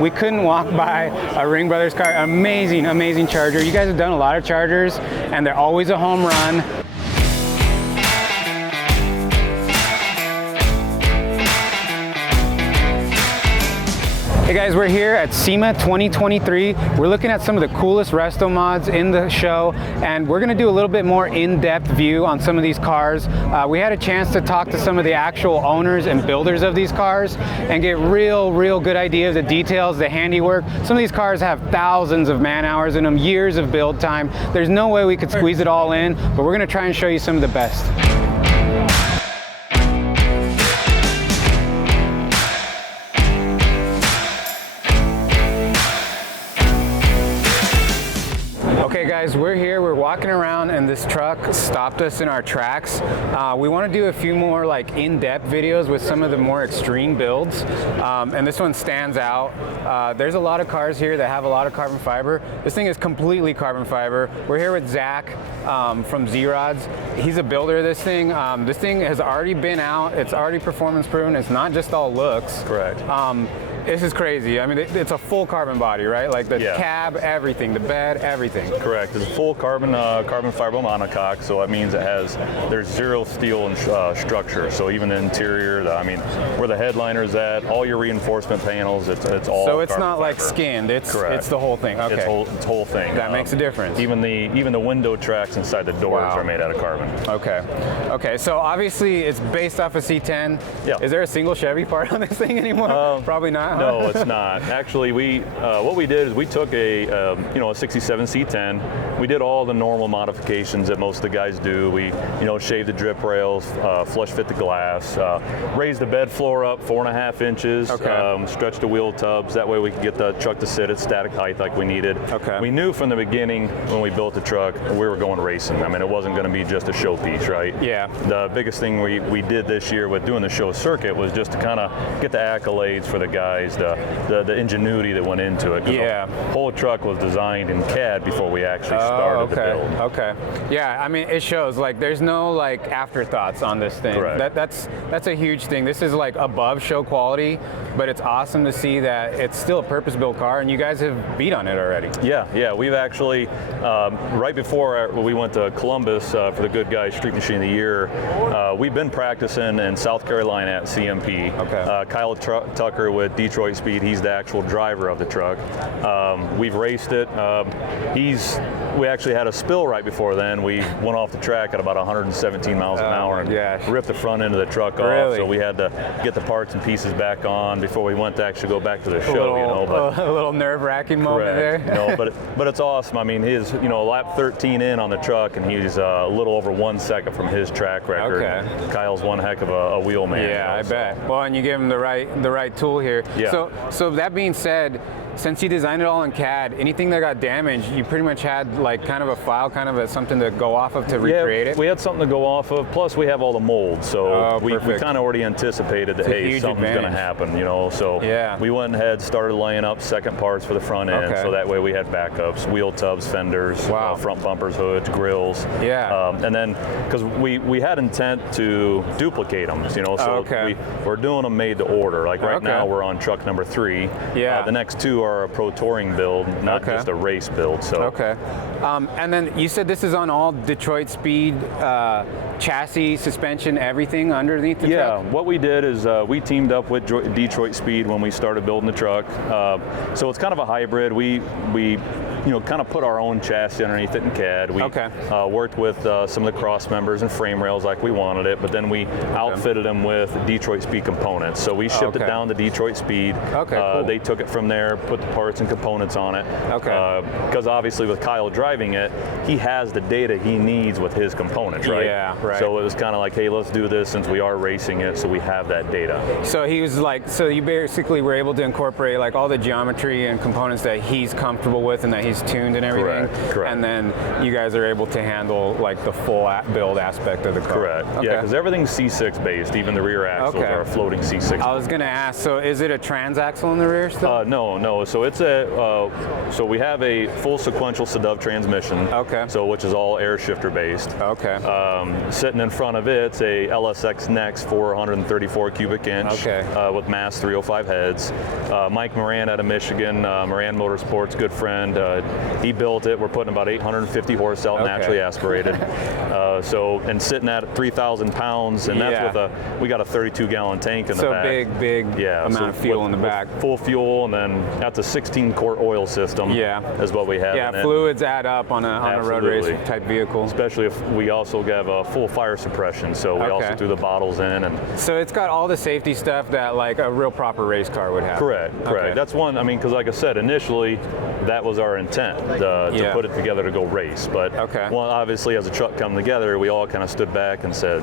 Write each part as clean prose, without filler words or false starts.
we couldn't walk by a Ringbrothers car. Amazing, amazing charger. You guys have done a lot of chargers, and they're always a home run. Hey guys, we're here at SEMA 2023. We're looking at some of the coolest RestoMods in the show, and we're gonna do a little bit more in-depth view on some of these cars. We had a chance to talk to some of the actual owners and builders of these cars and get real good ideas, the details, the handiwork. Some of these cars have thousands of man hours in them, years of build time. There's no way we could squeeze it all in, but we're gonna try and show you some of the best. Okay guys, we're here, we're walking around, and this truck stopped us in our tracks. We want to do a few more like in-depth videos with some of the more extreme builds, and this one stands out. There's a lot of cars here that have a lot of carbon fiber. This thing is completely carbon fiber. We're here with Zach from Z-Rods. He's a builder of this thing. This thing has already been out, it's already performance proven, it's not just all looks. Correct. This is crazy. I mean, it's a full carbon body, right? Like the cab, everything, the bed, everything. Correct. It's a full carbon fiber monocoque, so that means there's zero steel and structure. So even the interior, I mean, where the headliner's at, all your reinforcement panels, it's all. So it's not fiber. Like skinned. It's the whole thing. Okay. It's whole thing. That makes a difference. Even the window tracks inside the doors are made out of carbon. Okay. Okay. So obviously it's based off a C10. Yeah. Is there a single Chevy part on this thing anymore? Probably not. No, it's not. Actually, what we did is we took a 67 C10. We did all the normal modifications that most of the guys do. We shaved the drip rails, flush fit the glass, raised the bed floor up 4.5 inches, stretched the wheel tubs. That way we could get the truck to sit at static height like we needed. Okay. We knew from the beginning when we built the truck we were going racing. I mean, it wasn't going to be just a showpiece, right? Yeah. The biggest thing we did this year with doing the show circuit was just to kind of get the accolades for the guys, the ingenuity that went into it. Yeah. The whole truck was designed in CAD before we actually started the build. Okay. Yeah, I mean, it shows like there's no like afterthoughts on this thing. Correct. That's a huge thing. This is like above show quality, but it's awesome to see that it's still a purpose-built car, and you guys have beat on it already. Yeah. We've actually right before we went to Columbus for the Good Guys Street Machine of the Year, we've been practicing in South Carolina at CMP. Okay. Kyle Tucker with Detroit Speed, he's the actual driver of the truck. We've raced it. We actually had a spill right before then. We went off the track at about 117 miles an hour and ripped the front end of the truck off. So we had to get the parts and pieces back on before we went to actually go back to the show. A little nerve-wracking moment there. But it's awesome. I mean, his lap 13 in on the truck, and he's a little over 1 second from his track record. Okay. Kyle's one heck of a wheel man. Yeah, I bet. Well, and you give him the right tool here. Yeah. So that being said, since you designed it all in CAD, anything that got damaged, you pretty much had like kind of a file, kind of something to go off of to recreate it? We had something to go off of, plus we have all the molds, so we kind of already anticipated that, hey, something's going to happen, so we went ahead, started laying up second parts for the front end, so that way we had backups, wheel tubs, fenders, front bumpers, hoods, grills, and then, because we had intent to duplicate them, so we're doing them made to order, like right now we're on truck number 3, the next 2 are a Pro Touring build, not just a race build. So and then you said this is on all Detroit Speed chassis, suspension, everything underneath the truck? What we did is we teamed up with Detroit Speed when we started building the truck. So it's kind of a hybrid. We kind of put our own chassis underneath it in CAD. We worked with some of the cross members and frame rails like we wanted it, but then we outfitted them with Detroit Speed components. So we shipped it down to Detroit Speed. Cool. They took it from there, put the parts and components on it. Because obviously with Kyle driving it, he has the data he needs with his components, right? Yeah, right. So it was kind of like, hey, let's do this since we are racing it, so we have that data. So he was like, so you basically were able to incorporate like all the geometry and components that he's comfortable with and that he chassi's tuned and everything. Correct. And then you guys are able to handle like the full build aspect of the car. Correct. Okay. Yeah, because everything's C6 based. Even the rear axles are floating C6. I was gonna ask. So is it a transaxle in the rear still? No. So it's so we have a full sequential Sedov transmission. Okay. So which is all air shifter based. Okay. Sitting in front of it's a LSX Next 434 cubic inch. Okay. With Mass 305 heads. Mike Moran out of Michigan, Moran Motorsports, good friend. He built it. We're putting about 850 horse out, naturally aspirated. And sitting at 3,000 pounds, and that's with we got a 32-gallon tank in the back. So big amount of fuel in the back. Full fuel, and then that's a 16-quart oil system. Is what we have. Yeah, fluids add up on a road race type vehicle. Especially if we also have a full fire suppression, so we also threw the bottles in. And so it's got all the safety stuff that like a real proper race car would have. Correct. That's one. I mean, because like I said, initially that was our intent to put it together to go race. But obviously, as a truck come together, we all kind of stood back and said,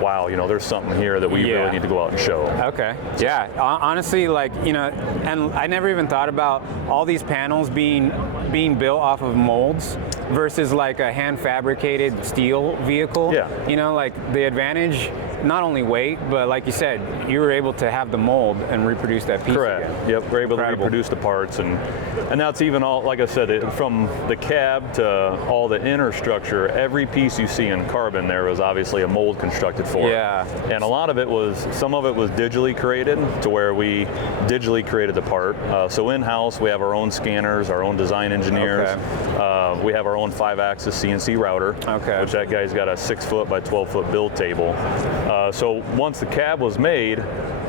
wow, there's something here that we really need to go out and show. Okay. Yeah. Honestly, like, and I never even thought about all these panels being built off of molds versus like a hand fabricated steel vehicle. Yeah. Like the advantage, not only weight, but like you said, you were able to have the mold and reproduce that piece again. Yep, we're able to reproduce the parts, and that's even all, like I said, from the cab to all the inner structure, every piece you see in carbon there was obviously a mold constructed for it. And a lot of it was, some of it was digitally created, to where we digitally created the part. So in-house, we have our own scanners, our own design engineers. We have our own 5-axis CNC router, which that guy's got a 6-foot by 12-foot build table. So once the cab was made,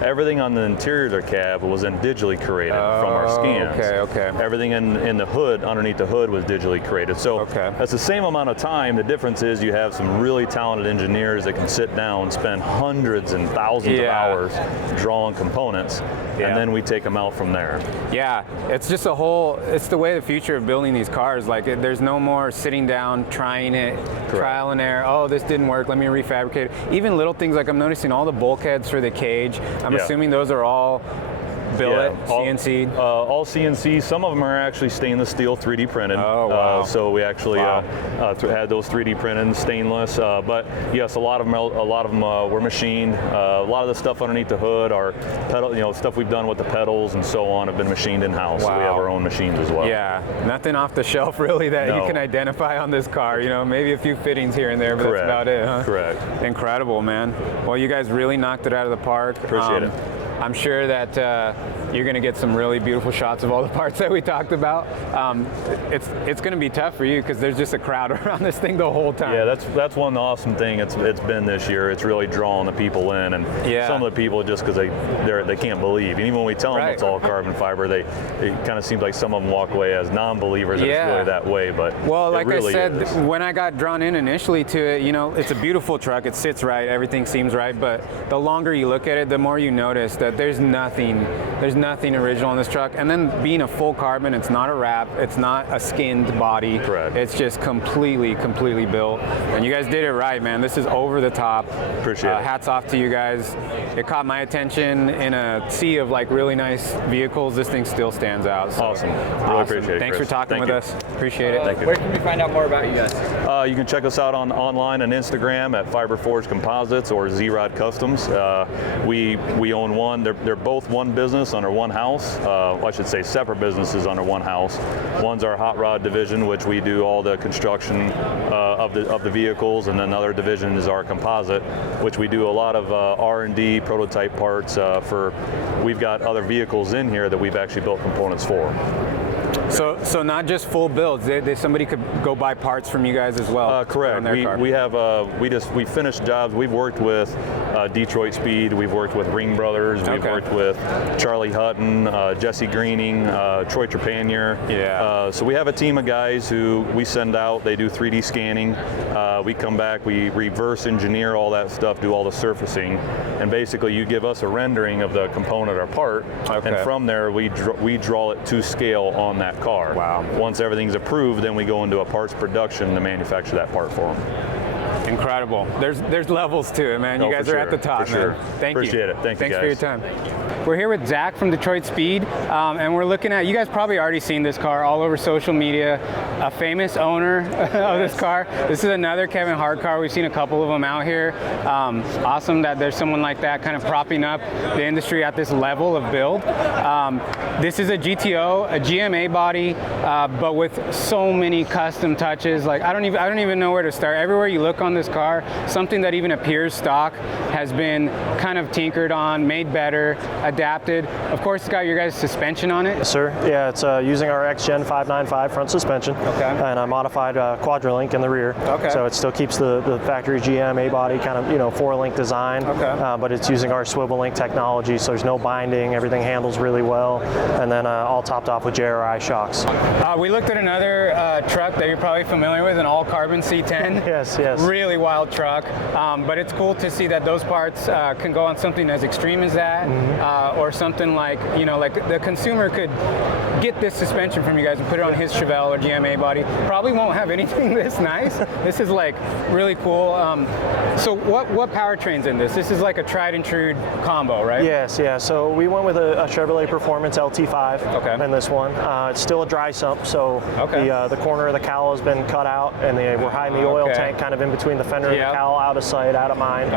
everything on the interior of the cab was then digitally created from our scans. Everything in the hood, underneath the hood, was digitally created. So that's the same amount of time. The difference is you have some really talented engineers that can sit down, spend hundreds and thousands of hours drawing components, and then we take them out from there. Yeah, it's just it's the way the future of building these cars. Like there's no more sitting down, trying it, trial and error. Oh, this didn't work, let me refabricate it. Even little things like I'm noticing all the bulkheads for the cage. I'm assuming those are all billet, CNC? All CNC. Some of them are actually stainless steel 3D printed. Oh, wow. So we actually had those 3D printed, stainless. But yes, a lot of them were machined. A lot of the stuff underneath the hood, our pedal, stuff we've done with the pedals and so on, have been machined in house. So we have our own machines as well. Yeah, nothing off the shelf really that you can identify on this car. Maybe a few fittings here and there, but that's about it, huh? Correct. Incredible, man. Well, you guys really knocked it out of the park. Appreciate it. I'm sure that you're going to get some really beautiful shots of all the parts that we talked about. It's going to be tough for you because there's just a crowd around this thing the whole time. Yeah, that's one awesome thing it's been this year. It's really drawing the people in, and some of the people just because they can't believe. And even when we tell them it's all carbon fiber, it kind of seems like some of them walk away as non-believers that it's really that way. But well, like really I said, when I got drawn in initially to it, it's a beautiful truck. It sits right, everything seems right. But the longer you look at it, the more you notice that there's nothing original in this truck. And then being a full carbon, it's not a wrap, it's not a skinned body. Correct. It's just completely built. And you guys did it right, man. This is over the top. Appreciate it. Hats off to you guys. It caught my attention in a sea of like really nice vehicles. This thing still stands out. So awesome. Really appreciate it. Thanks for talking with us. Appreciate it. Thank you. Where can we find out more about you guys? You can check us out online and Instagram at Fiber Forge Composites or Z-Rod Customs. We own one. They're both one business under one house. I should say separate businesses under one house. One's our hot rod division, which we do all the construction of the vehicles, and then another division is our composite, which we do a lot of R&D prototype parts for. We've got other vehicles in here that we've actually built components for. So not just full builds. Somebody could go buy parts from you guys as well. Correct. We finished jobs. We've worked with Detroit Speed. We've worked with Ringbrothers. We've worked with Charlie Hutton, Jesse Greening, Troy Trepanier. Yeah. So we have a team of guys who we send out. They do 3D scanning. We come back. We reverse engineer all that stuff. Do all the surfacing, and basically you give us a rendering of the component or part, and from there we draw it to scale on that car. Wow. Once everything's approved, then we go into a parts production to manufacture that part for them. Incredible. There's levels to it, man. You guys are at the top, man. Thank you. Appreciate it. Thank you, Thanks guys. for your time. We're here with Zach from Detroit Speed, and we're looking at, you guys probably already seen this car all over social media, a famous owner of this car. This is another Kevin Hart car. We've seen a couple of them out here. Awesome that there's someone like that kind of propping up the industry at this level of build. This is a GTO, a GMA body, but with so many custom touches. Like I don't even know where to start. Everywhere you look on this car, something that even appears stock has been kind of tinkered on, made better, adapted. Of course, it's got your guys' suspension on it. Yes, sir. Yeah, it's using our XGen 595 front suspension, and a modified Quadrolink in the rear. So it still keeps the factory GMA body kind of, you know, 4-link design, but it's using our swivel link technology, so there's no binding. Everything handles really well, and then all topped off with JRI shocks. We looked at another truck that you're probably familiar with, an all-carbon C10. Yes. Really wild truck, but it's cool to see that those parts can go on something as extreme as that, or something like, you know, like the consumer could get this suspension from you guys and put it on his Chevelle or GMA body. Probably won't have anything this nice. This is like really cool. So what powertrain's in this? This is like a tried and true combo, right? Yes, yeah. So we went with a Chevrolet Performance LT5 in this one. It's still a dry sump, so the corner of the cowl has been cut out, and we're hiding the oil tank kind of in between the fender and the cowl, out of sight, out of mind.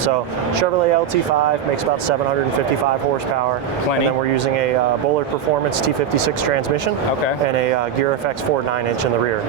So Chevrolet LT5 makes about 755 horsepower. Plenty. And then we're using a Bullard Performance T56 transmission and a Gear FX 9-inch in the rear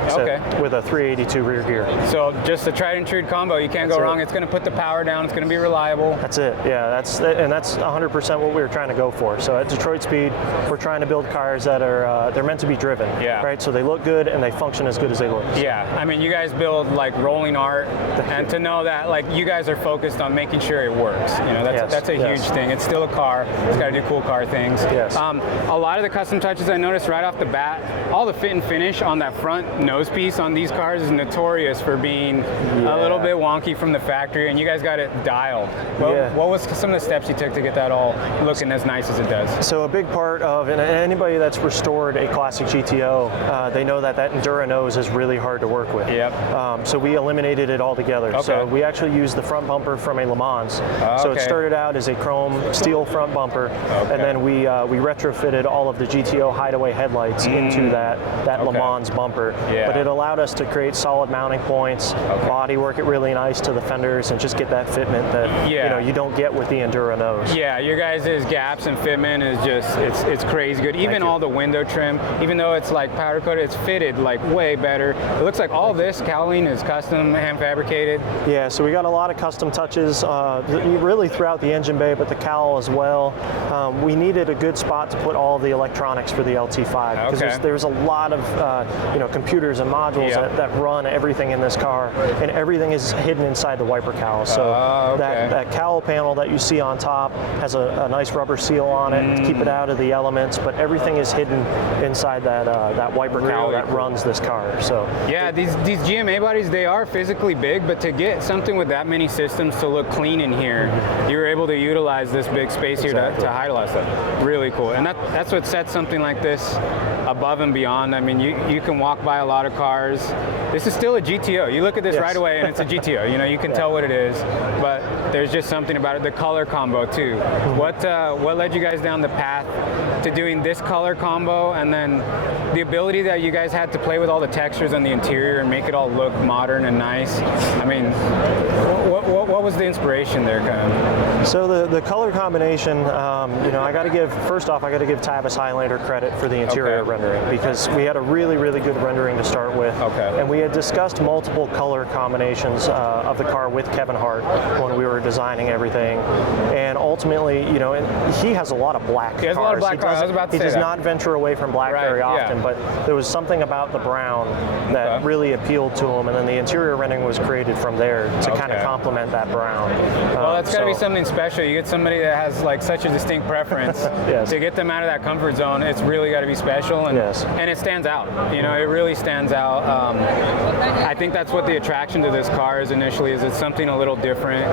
with a 382 rear gear. So just a tried and true combo. You can't go wrong. It's going to put the power down. It's going to be reliable. That's it. Yeah, that's 100% what we were trying to go for. So at Detroit Speed, we're trying to build cars that are they're meant to be driven. Right. So they look good and they function as good as they look. I mean, you guys build like rolling art, and to know that like you guys are focused on making sure it works. You know, that's a huge thing. It's still a car. It's got to do cool car things. A lot of the custom touches I noticed right off the bat, all the fit and finish on that front nose piece on these cars is notorious for being a little bit wonky from the factory, and you guys got it dialed. What was some of the steps you took to get that all looking as nice as it does? So a big part of, and anybody that's restored a classic GTO, they know that Endura nose is really hard to work with. So we eliminated it altogether. So we actually used the front bumper from a Le Mans. So it started out as a chrome steel front bumper, and then we retrofitted all of the GTO Hideaway headlights into that Le Mans bumper. But it allowed us to create solid mounting points, body work it really nice to the fenders, and just get that fitment that you know you don't get with the Endura nose. Your guys' gaps and fitment is just it's crazy good. Even all the window trim, even though it's like powder coated, it's fitted like way better. It looks like all this cowling is custom hand fabricated. Yeah, so we got a lot of custom touches really throughout the engine bay, but the cowl as well. We needed a good spot to put all the electronics for the LT5 because there's a lot of computers and modules that run everything in this car, and everything is hidden inside the wiper cowl. So that cowl panel that you see on top has a nice rubber seal on it to keep it out of the elements, but everything is hidden inside that wiper cowl that runs this car. So these GMA bodies, they are physically big, but to get something with that many systems to look clean in here, you were able to utilize this big space here to hide a lot of stuff. Really cool, and that's what sets something like this above and beyond. I mean, you can walk by a lot of cars. This is still a GTO. You look at this right away and it's a GTO. You know, you can tell what it is, but there's just something about it. The color combo too. What led you guys down the path to doing this color combo, and then the ability that you guys had to play with all the textures on the interior and make it all look modern and nice? I mean, what was the inspiration there, kind of? So the color combination, I got to give Tavis Highlander credit for the interior rendering, because we had a really, really good rendering to start with. And we had discussed multiple color combinations of the car with Kevin Hart when we were designing everything. And ultimately, he has a lot of black cars. He has a lot of black cars. I was about to say he does not venture away from black very often, but there was something about the brown that really appealed to him, and then the interior rendering was created from there to kind of complement that brown. Well, that's got to be something special. You get somebody that has like such a distinct preference. To get them out of that comfort zone, it's really got to be special, and it stands out. It really stands out. I think that's what the attraction to this car is initially, is it's something a little different,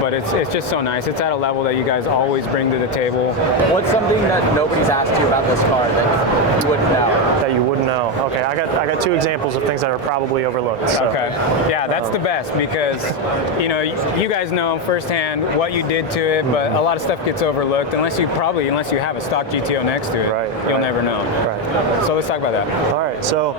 but it's just so nice. It's at a level that you guys always bring to the table. What's something that nobody's asked you about this car that you wouldn't know? That you wouldn't know. Okay, I got two examples of things that are probably overlooked. So. Okay. Yeah, that's the best because, you know, you guys know firsthand what you did to it, but a lot of stuff gets overlooked unless you have a stock GTO next to it. You'll never know. Right. So let's talk about that. All right. So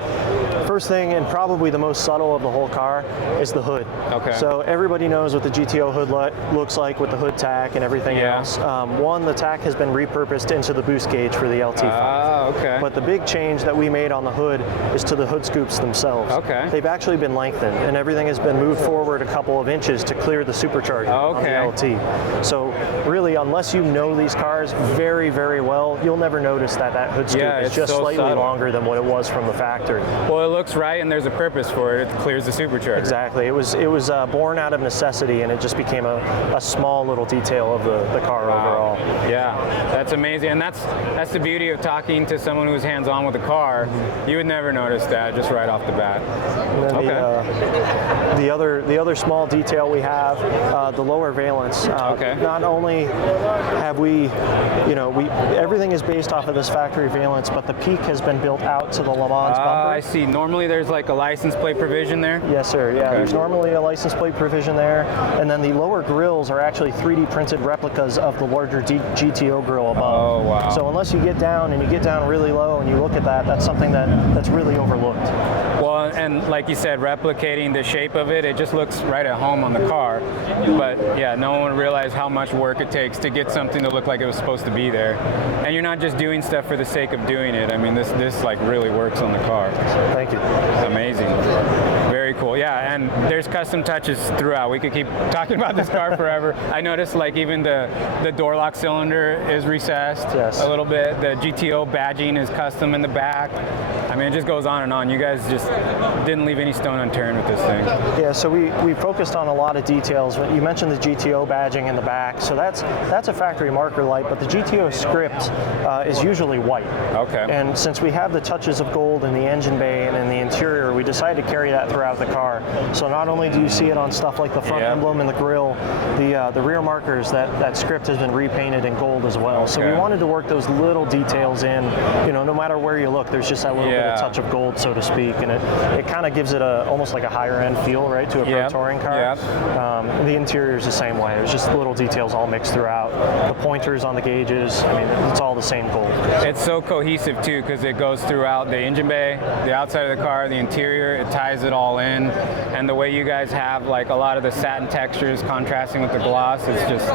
first thing, and probably the most subtle of the whole car, is the hood. Okay. So everybody knows what the GTO hood looks like with the hood tack and everything else. One, the tack has been repurposed into the boost gauge for the LT5. Okay. But the big change that we made on the hood is to the hood scoops themselves. Okay. They've actually been lengthened, and everything has been moved forward a couple of inches to clear the supercharger on the LT. So really, unless you know these cars very, very well, you'll never notice that hood scoop is just slightly longer than what it was from the factory. Well, it looks right, and there's a purpose for it. It clears the supercharger. Exactly. It was born out of necessity, and it just became a small little detail of the car overall. Yeah, that's amazing, and that's the beauty of talking to someone who's hands-on with the car. You would never notice that just right off the bat. And then the other small detail we have, the lower valance. Not only have we, everything is based off of this factory valance, but the peak has been built out to the Le Mans bumper. I see. Normally there's like a license plate provision there? Yes, sir. Yeah, there's normally a license plate provision there, and then the lower grills are actually 3D printed replicas of the larger GTO grill above. Oh, wow. So unless you get down really low and you look at that, that's something that's really overlooked. Well, and like you said, replicating the shape of it, it just looks right at home on the car. But yeah, no one would realize how much work it takes to get something to look like it was supposed to be there. And you're not just doing stuff for the sake of doing it. I mean, this like really works on the car. Thank you. Amazing. Very cool. Yeah, and there's custom touches throughout. We could keep talking about this car forever. I noticed like even the door lock cylinder is recessed a little bit. The GTO badging is custom in the back. I mean, it just goes on and on. You guys just didn't leave any stone unturned with this thing. Yeah, so we focused on a lot of details. You mentioned the GTO badging in the back, so that's a factory marker light, but the GTO script is usually white. Okay. And since we have the touches of gold in the engine bay and in the interior, we decided to carry that throughout the car. So not only do you see it on stuff like the front emblem and the grille, the rear markers, that script has been repainted in gold as well. So we wanted to work those little details in. No matter where you look, there's just that little bit of touch of gold, so to speak, and it kind of gives it almost like a higher end feel, right, to a pro touring car. The interior is the same way. There's just little details all mixed throughout. The pointers on the gauges, I mean, it's all the same gold. It's so cohesive too because it goes throughout the engine bay, the outside of the car, the interior. It ties it all in, and the way you guys have like a lot of the satin textures contrasting with the gloss, it's just.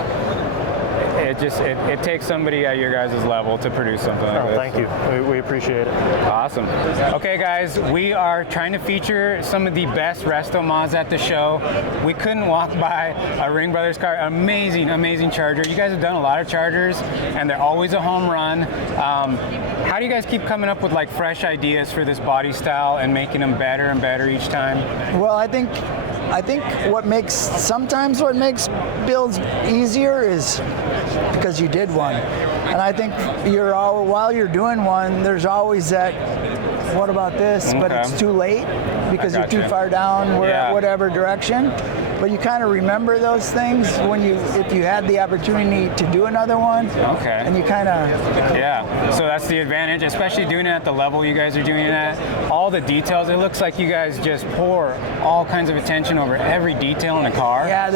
It takes somebody at your guys' level to produce something like this. Thank you. We appreciate it. Awesome. Okay, guys, we are trying to feature some of the best RestoMods at the show. We couldn't walk by a Ringbrothers car. Amazing, amazing Charger. You guys have done a lot of Chargers, and they're always a home run. How do you guys keep coming up with like fresh ideas for this body style and making them better and better each time? Well, I think what makes builds easier is because you did one, and I think while you're doing one, there's always that what about this, but it's too late because you're too far down whatever direction. But you kind of remember those things if you had the opportunity to do another one. Okay. And you kind of. Yeah. So that's the advantage, especially doing it at the level you guys are doing it at. All the details. It looks like you guys just pour all kinds of attention over every detail in the car. Yeah.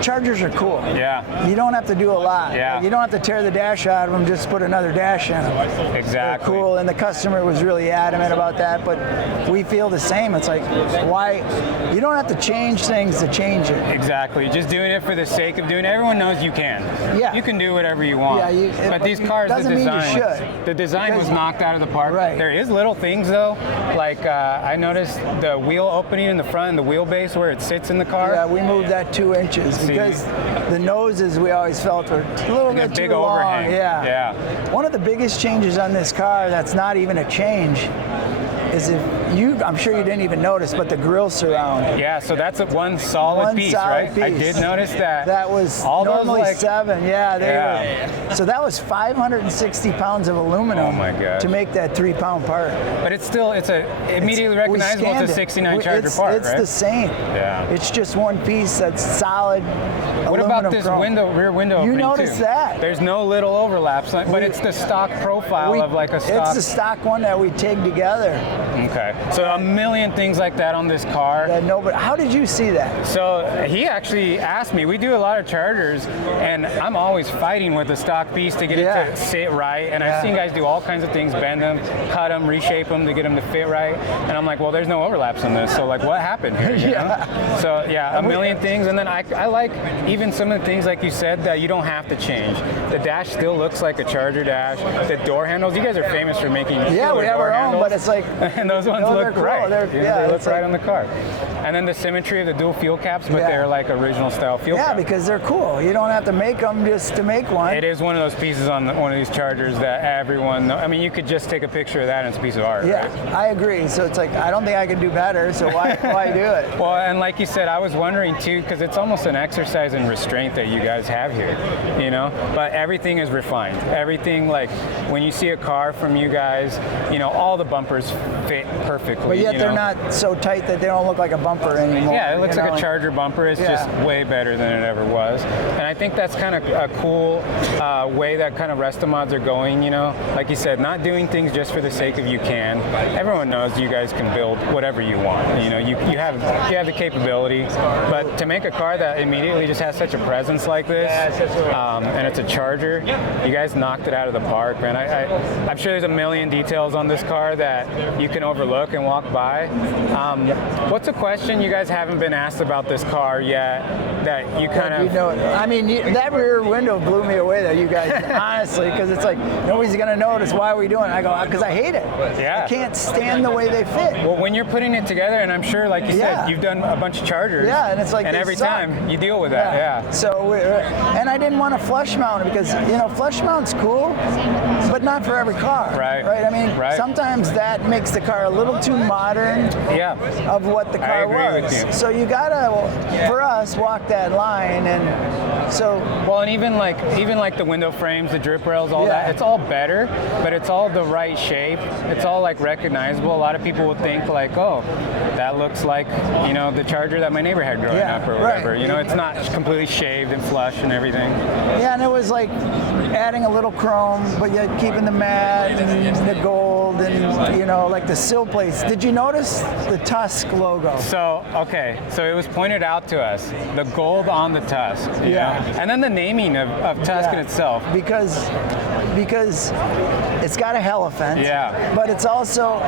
Chargers are cool. Yeah. You don't have to do a lot. Yeah. You don't have to tear the dash out of them. Just put another dash in them. Exactly. They're cool, and the customer was really adamant about that. But we feel the same. It's like why. You don't have to change things to change it. Exactly. Just doing it for the sake of doing it. Everyone knows you can. Yeah. You can do whatever you want. Yeah. But these cars, the design was knocked out of the park. Right. There is little things though, like I noticed the wheel opening in the front and the wheelbase where it sits in the car. Yeah, we moved that 2 inches because the noses we always felt were a little bit too long. Overhang. Yeah. One of the biggest changes on this car that's not even a change is I'm sure you didn't even notice, but the grille surround. Yeah, so that's one solid piece, right? Piece. I did notice that. That was all normally those, 7. Yeah, they were. So that was 560 pounds of aluminum to make that 3-pound part. But it's immediately recognizable as a 69 Charger part, It's the same. Yeah. It's just one piece that's solid aluminum. What about this rear window opening, You noticed that? There's no little overlaps, but it's the stock profile of like a stock. It's the stock one that we take together. Okay. So a million things like that on this car. But how did you see that? So he actually asked me, we do a lot of Chargers, and I'm always fighting with the stock piece to get it to sit right. And I've seen guys do all kinds of things, bend them, cut them, reshape them to get them to fit right. And I'm like, well, there's no overlaps on this. So like, what happened here? You know? So yeah, a million things. And then I like even some of the things like you said that you don't have to change. The dash still looks like a Charger dash. The door handles, you guys are famous for making we have our own, but it's like and those ones look cool. right. They look right like, on the car. And then the symmetry of the dual fuel caps, but they're like original style fuel caps. Yeah, because they're cool. You don't have to make them just to make one. It is one of those pieces on one of these Chargers that everyone knows. I mean, you could just take a picture of that and it's a piece of art. Yeah, right? I agree. So it's like, I don't think I could do better, so why do it? Well, and like you said, I was wondering too, because it's almost an exercise in restraint that you guys have here, you know? But everything is refined. Everything, like, when you see a car from you guys, you know, all the bumpers fit perfectly. But yet they're not so tight that they don't look like a bumper anymore. Yeah, it looks like a Charger bumper. It's just way better than it ever was. And I think that's kind of a cool way that kind of RestoMods are going, you know? Like you said, not doing things just for the sake of you can. Everyone knows you guys can build whatever you want. You know, you have the capability. But to make a car that immediately just has such a presence like this, and it's a Charger, you guys knocked it out of the park, man. I'm sure there's a million details on this car that you can overlook and walk by. What's a question you guys haven't been asked about this car yet that you kind of... You know, I mean, that rear window blew me away though, you guys, honestly, because it's like, nobody's going to notice. Why are we doing it? I go, because I hate it. Yeah. I can't stand the way they fit. Well, when you're putting it together, and I'm sure, like you said, you've done a bunch of Chargers. Yeah, and it's like, and every time you deal with that, yeah. So, and I didn't want to flush mount it because, you know, flush mount's cool, but not for every car. Right. Right? I mean, sometimes that makes the car a little too modern of what the car was. So you gotta, for us, walk that line, and so. Well, and even like the window frames, the drip rails, all that, it's all better, but it's all the right shape. It's all like recognizable. A lot of people would think like, oh, that looks like, you know, the Charger that my neighbor had growing up or whatever. You know, it's not completely shaved and flush and everything. Yeah, and it was like adding a little chrome, but yet keeping the matte and the gold and, you know, like the sill plates. Did you notice the Tusk logo? So, okay, so it was pointed out to us, the gold on the Tusk. You know? And then the naming of Tusk in itself. Because it's got a Hellephant, but it's also,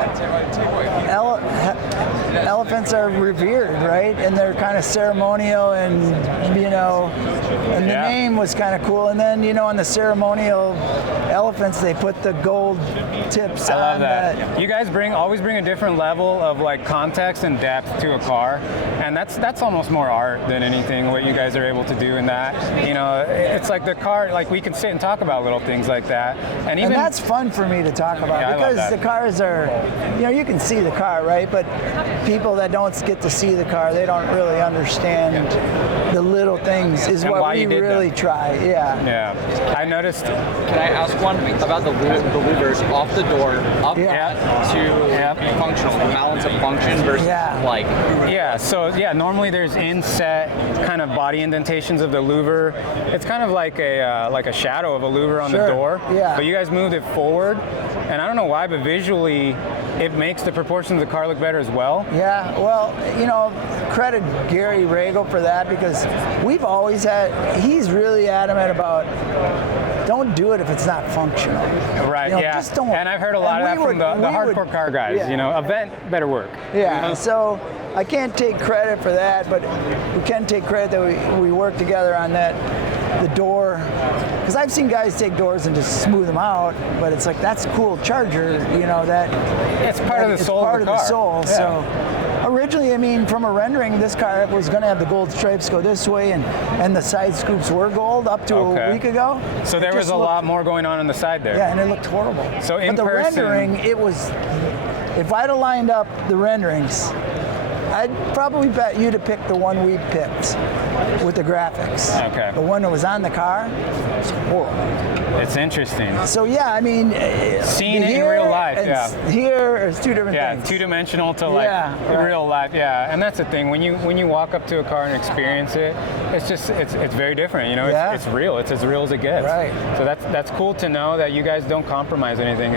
elephants are revered, right? And they're kind of ceremonial and, you know, and the name was kind of cool. And then, you know, on the ceremonial elephants, they put the gold tips on. I love that. You guys always bring a different level of like context and depth to a car, and that's almost more art than anything what you guys are able to do in that. You know, it's like the car, like we can sit and talk about little things like that, and that's fun for me to talk about because the cars are, you know, you can see the car, right? But people that don't get to see the car, they don't really understand the little things. Is and what we really try. Yeah. I noticed. Can I ask one about the louvers off the door up to be functional, the balance of function versus like. Yeah. So normally there's inset kind of body indentations of the louver. It's kind of like a shadow of a louver on the door. Yeah. But you guys moved it forward, and I don't know why, but visually it makes the proportions of the car look better as well. Yeah, well, you know, credit Gary Rago for that because we've always he's really adamant about don't do it if it's not functional. Right, you know, just don't. And I've heard a lot of that from the hardcore car guys, you know, event better work. Yeah, you know? So I can't take credit for that, but we can take credit that we worked together on that, the door, because I've seen guys take doors and just smooth them out, but it's like, that's a cool Charger, you know, that it's part of the soul of the car. Yeah. So originally, I mean, from a rendering, this car was going to have the gold stripes go this way, and the side scoops were gold up to a week ago. So there was a lot more going on the side there. Yeah, and it looked horrible. So but the rendering, it was, if I'd have lined up the renderings, I'd probably bet you to pick the one we picked with the graphics. Okay. The one that was on the car. was horrible. It's interesting. So yeah, I mean, seeing it in real life, and here is two different things. Yeah, two-dimensional to like real life. Yeah, and that's the thing. When you walk up to a car and experience it, it's very different. You know, it's real. It's as real as it gets. Right. So that's cool to know that you guys don't compromise anything.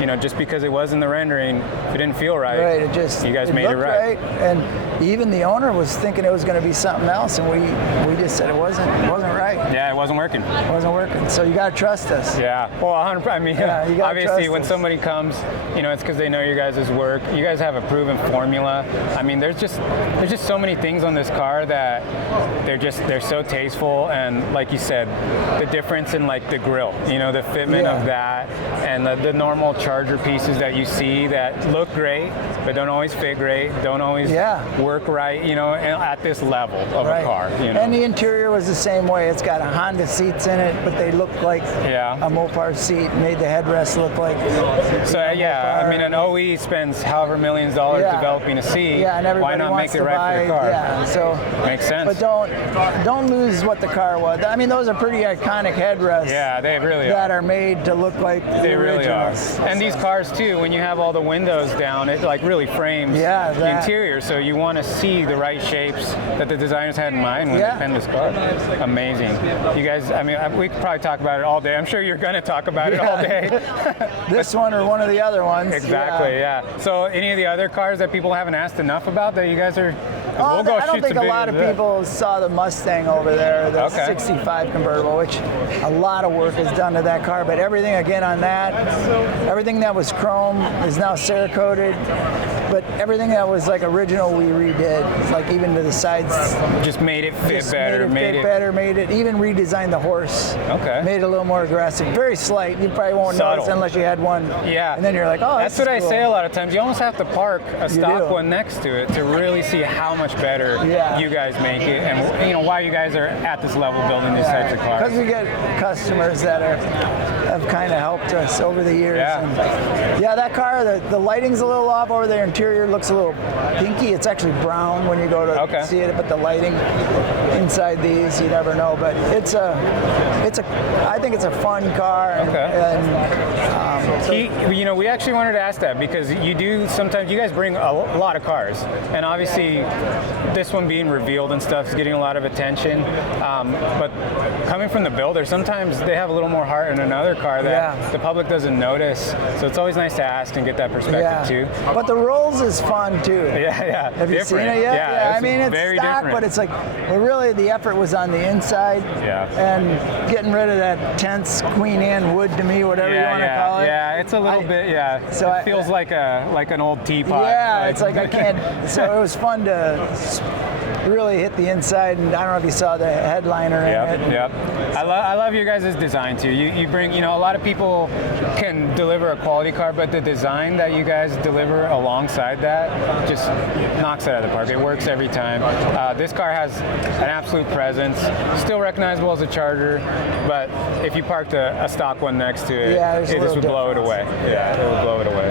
You know, just because it was in the rendering, if it didn't feel right, right. You guys made it right. And even the owner was thinking it was going to be something else, and we just said it wasn't right. Yeah, it wasn't working. It wasn't working. So you got to trust us. Yeah. Well, 100%. I mean, obviously, when somebody comes, you know, it's because they know your guys' work. You guys have a proven formula. I mean, there's just so many things on this car that they're so tasteful, and like you said, the difference in like the grille, you know, the fitment of that, and the normal charger pieces that you see that look great, but don't always fit great, don't always work right, you know, at this level of a car. You know? And the interior was the same way. It's got a Honda seats in it, but they look like a Mopar seat, made the headrest look like. So I mean, an OE spends however millions of dollars developing a seat. Yeah, and everybody why not wants make it right for the car? Yeah, so makes sense. But don't lose what the car was. I mean, those are pretty iconic headrests. Yeah, they really that are made to look like they the really are. originals. And these cars too, when you have all the windows down, it like really frames the interior. So you want to see the right shapes that the designers had in mind when they penned this car. Amazing. You guys, I mean, we could probably talk about it all day. I'm sure you're going to talk about it all day. This one or one of the other ones. Exactly, yeah. So any of the other cars that people haven't asked enough about that you guys are, I don't think a lot of people saw the Mustang over there, the 65 convertible, which a lot of work is done to that car, but everything again on that, everything that was chrome is now Cerakoted, but everything that was like original we redid, like even to the sides. Just made it fit better. Made it, even redesigned the horse. Okay. Made it a little more aggressive. Very slight, you probably won't notice unless you had one. Yeah. And then you're like, oh, that's what I say a lot of times. You almost have to park a stock one next to it to really see how much better you guys make it, and you know why you guys are at this level building these types of cars. Because we get customers that have kind of helped us over the years. And that car, the lighting's a little off over there. Interior looks a little pinky. It's actually brown when you go to see it, but the lighting inside these, you never know. But I think it's a fun car. You know, we actually wanted to ask that because sometimes you guys bring a lot of cars, and obviously this one being revealed and stuff is getting a lot of attention. But coming from the builder, sometimes they have a little more heart in another car that the public doesn't notice. So it's always nice to ask and get that perspective too. But the Rolls is fun too. Yeah. Have you seen it yet? Yeah, I mean, it's very stock, different. but it's like, really the effort was on the inside. And getting rid of that tense Queen Anne wood to me, whatever you want to call it. Yeah, it's a little bit, So it feels like an old teapot. Yeah, it's like I can't. So it was fun to really hit the inside, and I don't know if you saw the headliner in it. Yep. I love your guys' design too. You bring, you know, a lot of people can deliver a quality car, but the design that you guys deliver alongside that just knocks it out of the park. It works every time. This car has an absolute presence, still recognizable as a Charger, but if you parked a stock one next to it, it just would blow it away. Yeah, it would blow it away.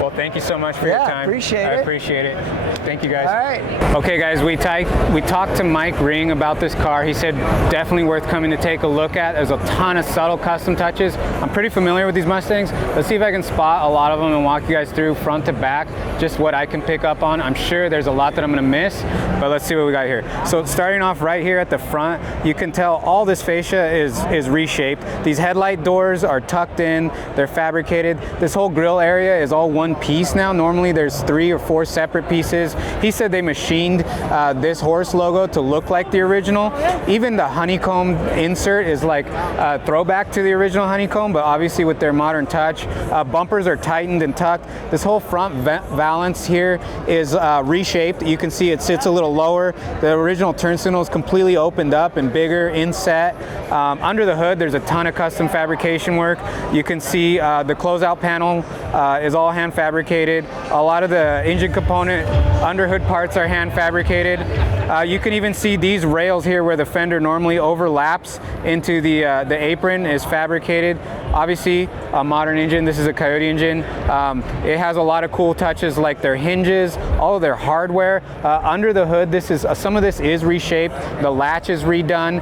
Well, thank you so much for your time. I appreciate it. Thank you guys. All right. Okay guys, we talked to Mike Ring about this car. He said definitely worth coming to take a look at. There's a ton of subtle custom touches. I'm pretty familiar with these Mustangs. Let's see if I can spot a lot of them and walk you guys through front to back, just what I can pick up on. I'm sure there's a lot that I'm gonna miss, but let's see what we got here. So starting off right here at the front, you can tell all this fascia is reshaped. These headlight doors are tucked in, they're fabricated. This whole grille area is all one piece now. Normally there's 3 or 4 separate pieces. He said they machined this horse logo to look like the original. Even the honeycomb insert is like a throwback to the original honeycomb, but obviously with their modern touch. Bumpers are tightened and tucked. This whole front valance here is reshaped. You can see it sits a little lower. The original turn signal is completely opened up and bigger inset. Under the hood, there's a ton of custom fabrication work. You can see the closeout panel is all hand fabricated. A lot of the engine component underhood parts are hand fabricated. You can even see these rails here where the fender normally overlaps into the apron is fabricated. Obviously a modern engine. This is a Coyote engine. It has a lot of cool touches like their hinges, all of their hardware. Under the hood, this is some of this is reshaped. The latch is redone.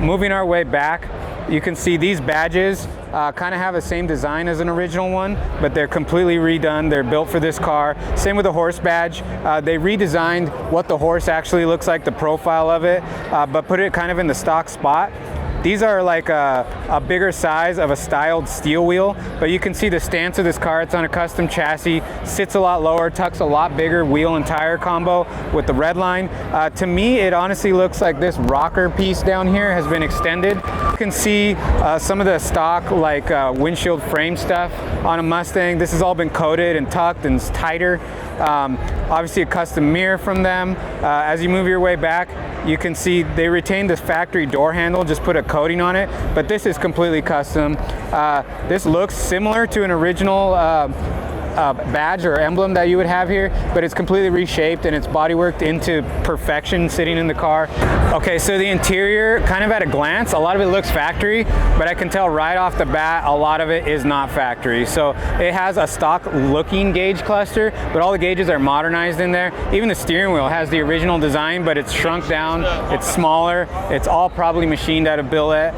Moving our way back, you can see these badges kind of have the same design as an original one, but they're completely redone. They're built for this car. Same with the horse badge. They redesigned what the horse actually looks like, the profile of it, but put it kind of in the stock spot. These are like a bigger size of a styled steel wheel, but you can see the stance of this car. It's on a custom chassis, sits a lot lower, tucks a lot bigger wheel and tire combo with the red line. To me, it honestly looks like this rocker piece down here has been extended. You can see some of the stock like windshield frame stuff on a Mustang. This has all been coated and tucked and tighter. Obviously a custom mirror from them. As you move your way back, you can see they retained this factory door handle, just put a coating on it, but this is completely custom. This looks similar to an original badge or emblem that you would have here, but it's completely reshaped and it's bodyworked into perfection sitting in the car. Okay, so the interior, kind of at a glance, a lot of it looks factory, but I can tell right off the bat a lot of it is not factory. So it has a stock looking gauge cluster, but all the gauges are modernized in there. Even the steering wheel has the original design, but it's shrunk down, it's smaller, it's all probably machined out of billet.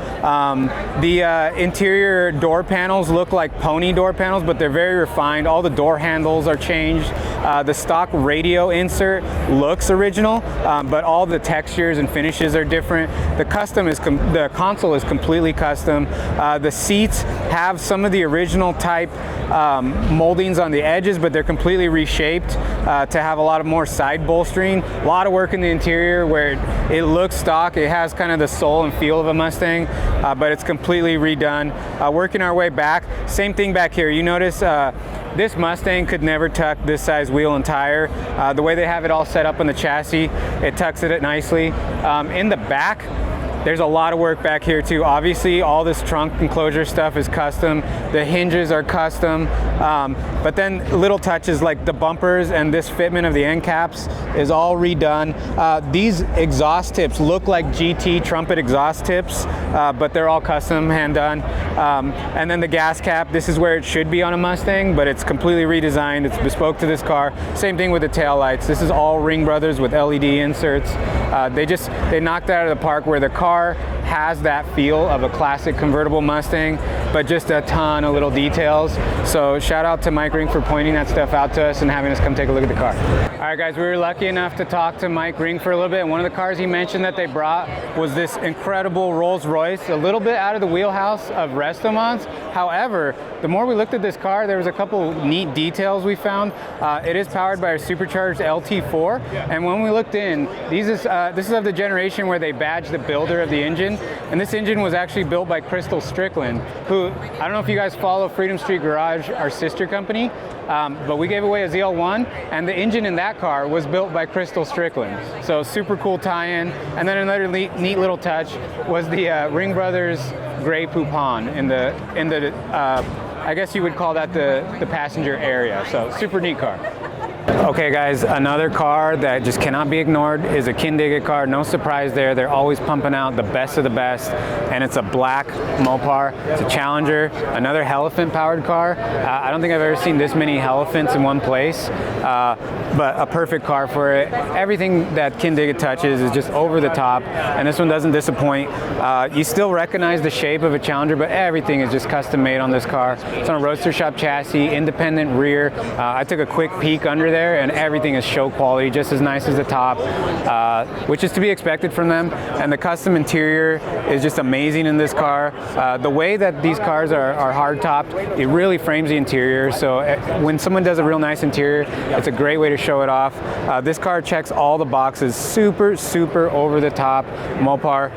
The interior door panels look like pony door panels, but they're very refined. All the door handles are changed. The stock radio insert looks original, but all the textures and finishes are different. The console is completely custom. The seats have some of the original type moldings on the edges, but they're completely reshaped to have a lot of more side bolstering. A lot of work in the interior where it looks stock. It has kind of the soul and feel of a Mustang, but it's completely redone. Working our way back, same thing back here. You notice this Mustang could never tuck this size wheel and tire. The way they have it all set up on the chassis, it tucks it nicely. In the back, there's a lot of work back here too. Obviously, all this trunk enclosure stuff is custom. The hinges are custom. But then little touches like the bumpers and this fitment of the end caps is all redone. These exhaust tips look like GT trumpet exhaust tips, but they're all custom, hand done. And then the gas cap, this is where it should be on a Mustang, but it's completely redesigned. It's bespoke to this car. Same thing with the tail lights. This is all Ringbrothers with LED inserts. They knocked it out of the park where the car has that feel of a classic convertible Mustang, but just a ton of little details. So shout out to Mike Ring for pointing that stuff out to us and having us come take a look at the car. All right guys, we were lucky enough to talk to Mike Ring for a little bit, and one of the cars he mentioned that they brought was this incredible Rolls-Royce, a little bit out of the wheelhouse of RestoMods. However, the more we looked at this car, there was a couple neat details we found. It is powered by a supercharged LT4, and when we looked in, this is of the generation where they badged the builder of the engine, and this engine was actually built by Crystal Strickland, who, I don't know if you guys follow Freedom Street Garage, our sister company, but we gave away a ZL1, and the engine in that car was built by Crystal Strickland. So super cool tie-in. And then another neat little touch was the Ringbrothers Grey Poupon in the I guess you would call that the passenger area. So super neat car. Okay guys, another car that just cannot be ignored is a Kindig car. No surprise there. They're always pumping out the best of the best, and it's a black Mopar. It's a Challenger, another Hellephant-powered car. I don't think I've ever seen this many Hellephants in one place, but a perfect car for it. Everything that Kindig touches is just over the top, and this one doesn't disappoint. You still recognize the shape of a Challenger, but everything is just custom made on this car. It's on a Roadster Shop chassis, independent rear. I took a quick peek under there, and everything is show quality, just as nice as the top, which is to be expected from them. And the custom interior is just amazing in this car. The way that these cars are hard-topped, it really frames the interior. So when someone does a real nice interior, it's a great way to show it off. This car checks all the boxes. Super, super over-the-top Mopar.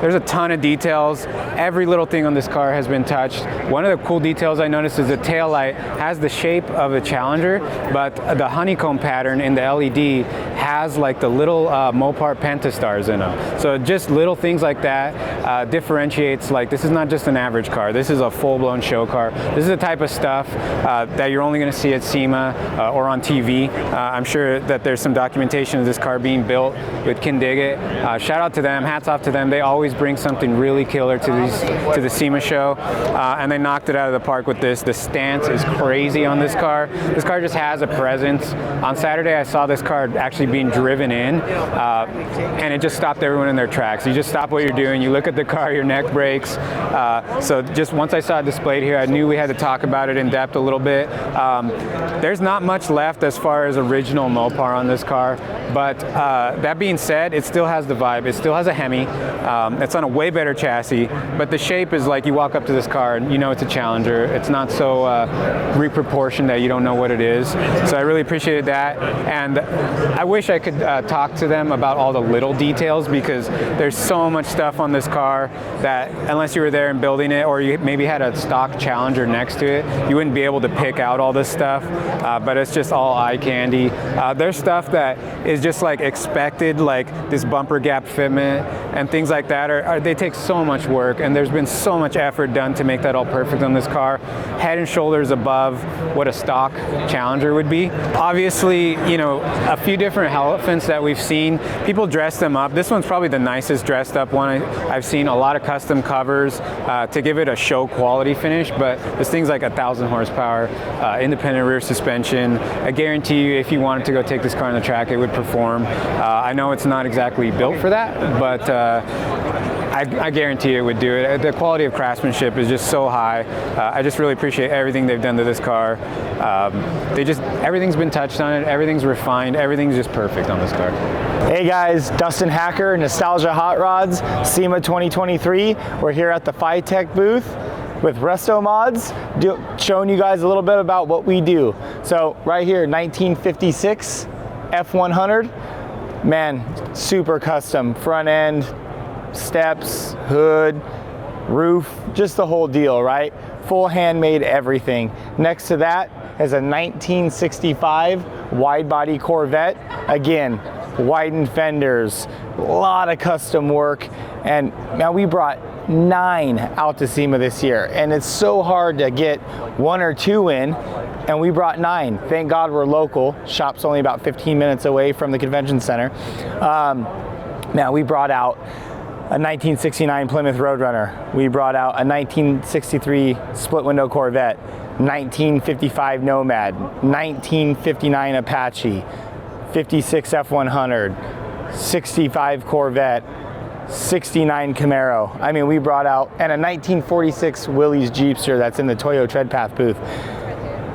There's a ton of details. Every little thing on this car has been touched. One of the cool details I noticed is the taillight has the shape of a Challenger, but the honeycomb pattern in the LED has like the little Mopar Pentastars in them. So just little things like that differentiates, like this is not just an average car. This is a full-blown show car. This is the type of stuff that you're only going to see at SEMA or on TV. I'm sure that there's some documentation of this car being built with Kindig. Shout out to them, hats off to them. They always bring something really killer to the SEMA show, and they knocked it out of the park with this. The stance is crazy on this car. This car just has a presence. presence. On Saturday, I saw this car actually being driven in, and it just stopped everyone in their tracks. You just stop what you're doing, you look at the car, your neck breaks. So just once I saw it displayed here, I knew we had to talk about it in depth a little bit. There's not much left as far as original Mopar on this car, but that being said, it still has the vibe. It still has a Hemi. It's on a way better chassis, but the shape is like you walk up to this car and you know it's a Challenger. It's not so reproportioned that you don't know what it is. So I really appreciated that, and I wish I could talk to them about all the little details, because there's so much stuff on this car that unless you were there and building it, or you maybe had a stock Challenger next to it, you wouldn't be able to pick out all this stuff, but it's just all eye candy. There's stuff that is just like expected, like this bumper gap fitment and things like that. They take so much work, and there's been so much effort done to make that all perfect on this car. Head and shoulders above what a stock Challenger would be. Obviously, you know, a few different Hellephants that we've seen, people dress them up. This one's probably the nicest dressed up one I've seen. A lot of custom covers to give it a show quality finish, but this thing's like 1,000 horsepower, independent rear suspension. I guarantee you, if you wanted to go take this car on the track, it would perform. I know it's not exactly built for that, but I guarantee it would do it. The quality of craftsmanship is just so high. I just really appreciate everything they've done to this car. Everything's been touched on it, everything's refined, everything's just perfect on this car. Hey guys, Dustin Hacker, Nostalgia Hot Rods, SEMA 2023. We're here at the Speedtech booth with RestoMods, showing you guys a little bit about what we do. So right here, 1956 F100, man, super custom, front end, steps, hood, roof, just the whole deal, right? Full handmade everything. Next to that is a 1965 wide body Corvette. Again, widened fenders, a lot of custom work. And now we brought 9 out to SEMA this year, and it's so hard to get 1 or 2 in, and we brought 9. Thank God we're local. Shop's only about 15 minutes away from the convention center. Now we brought out a 1969 Plymouth Roadrunner. We brought out a 1963 split window Corvette, 1955 Nomad, 1959 Apache, 56 F100, 65 Corvette, 69 Camaro. I mean, we brought out, and a 1946 Willys Jeepster that's in the Toyo Treadpath booth.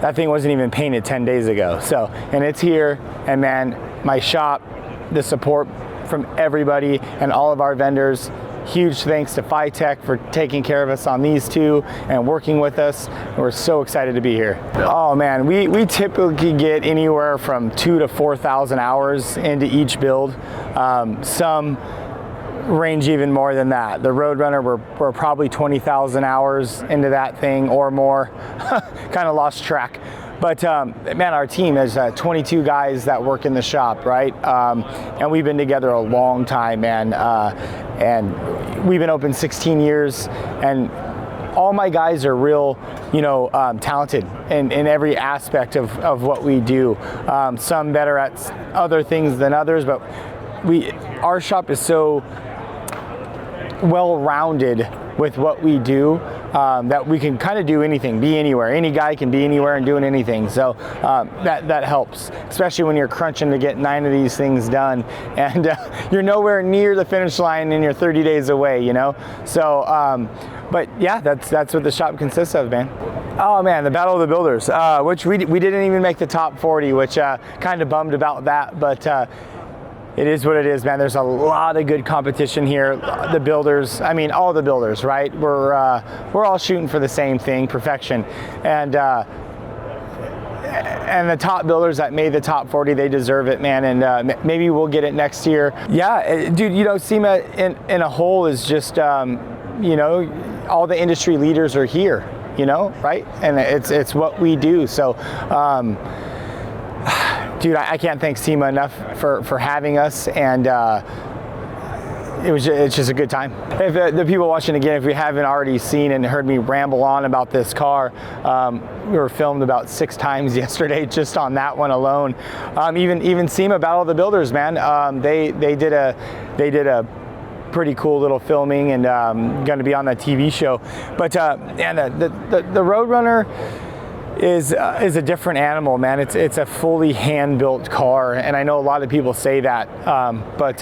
That thing wasn't even painted 10 days ago. So, and it's here, and man, my shop, the support from everybody and all of our vendors. Huge thanks to Speedtech for taking care of us on these two and working with us. We're so excited to be here. Oh man, we typically get anywhere from 2,000 to 4,000 hours into each build. Some range even more than that. The Roadrunner, we're probably 20,000 hours into that thing or more. Kind of lost track. But man, our team is 22 guys that work in the shop, right? And we've been together a long time, man. And we've been open 16 years, and all my guys are real, you know, talented in every aspect of what we do. Some better at other things than others, but our shop is so well-rounded with what we do that we can kind of do anything, be anywhere. Any guy can be anywhere and doing anything. So that helps, especially when you're crunching to get 9 of these things done, and you're nowhere near the finish line and you're 30 days away, you know? So, but yeah, that's what the shop consists of, man. Oh man, the Battle of the Builders, which we didn't even make the top 40, which kind of bummed about that, but it is what it is, man. There's a lot of good competition here. The builders, I mean, all the builders, right? We're all shooting for the same thing, perfection. And the top builders that made the top 40, they deserve it, man. And maybe we'll get it next year. Yeah, dude, you know, SEMA in a whole is just, you know, all the industry leaders are here, you know, right? And it's what we do. So, dude, I can't thank SEMA enough for having us, and it's just a good time. If the people watching again, if we haven't already seen and heard me ramble on about this car, we were filmed about 6 times yesterday just on that one alone. Even SEMA Battle of the Builders, man, they did a pretty cool little filming, and going to be on that TV show. But and the Roadrunner, is a different animal, man. It's a fully hand-built car, and I know a lot of people say that, but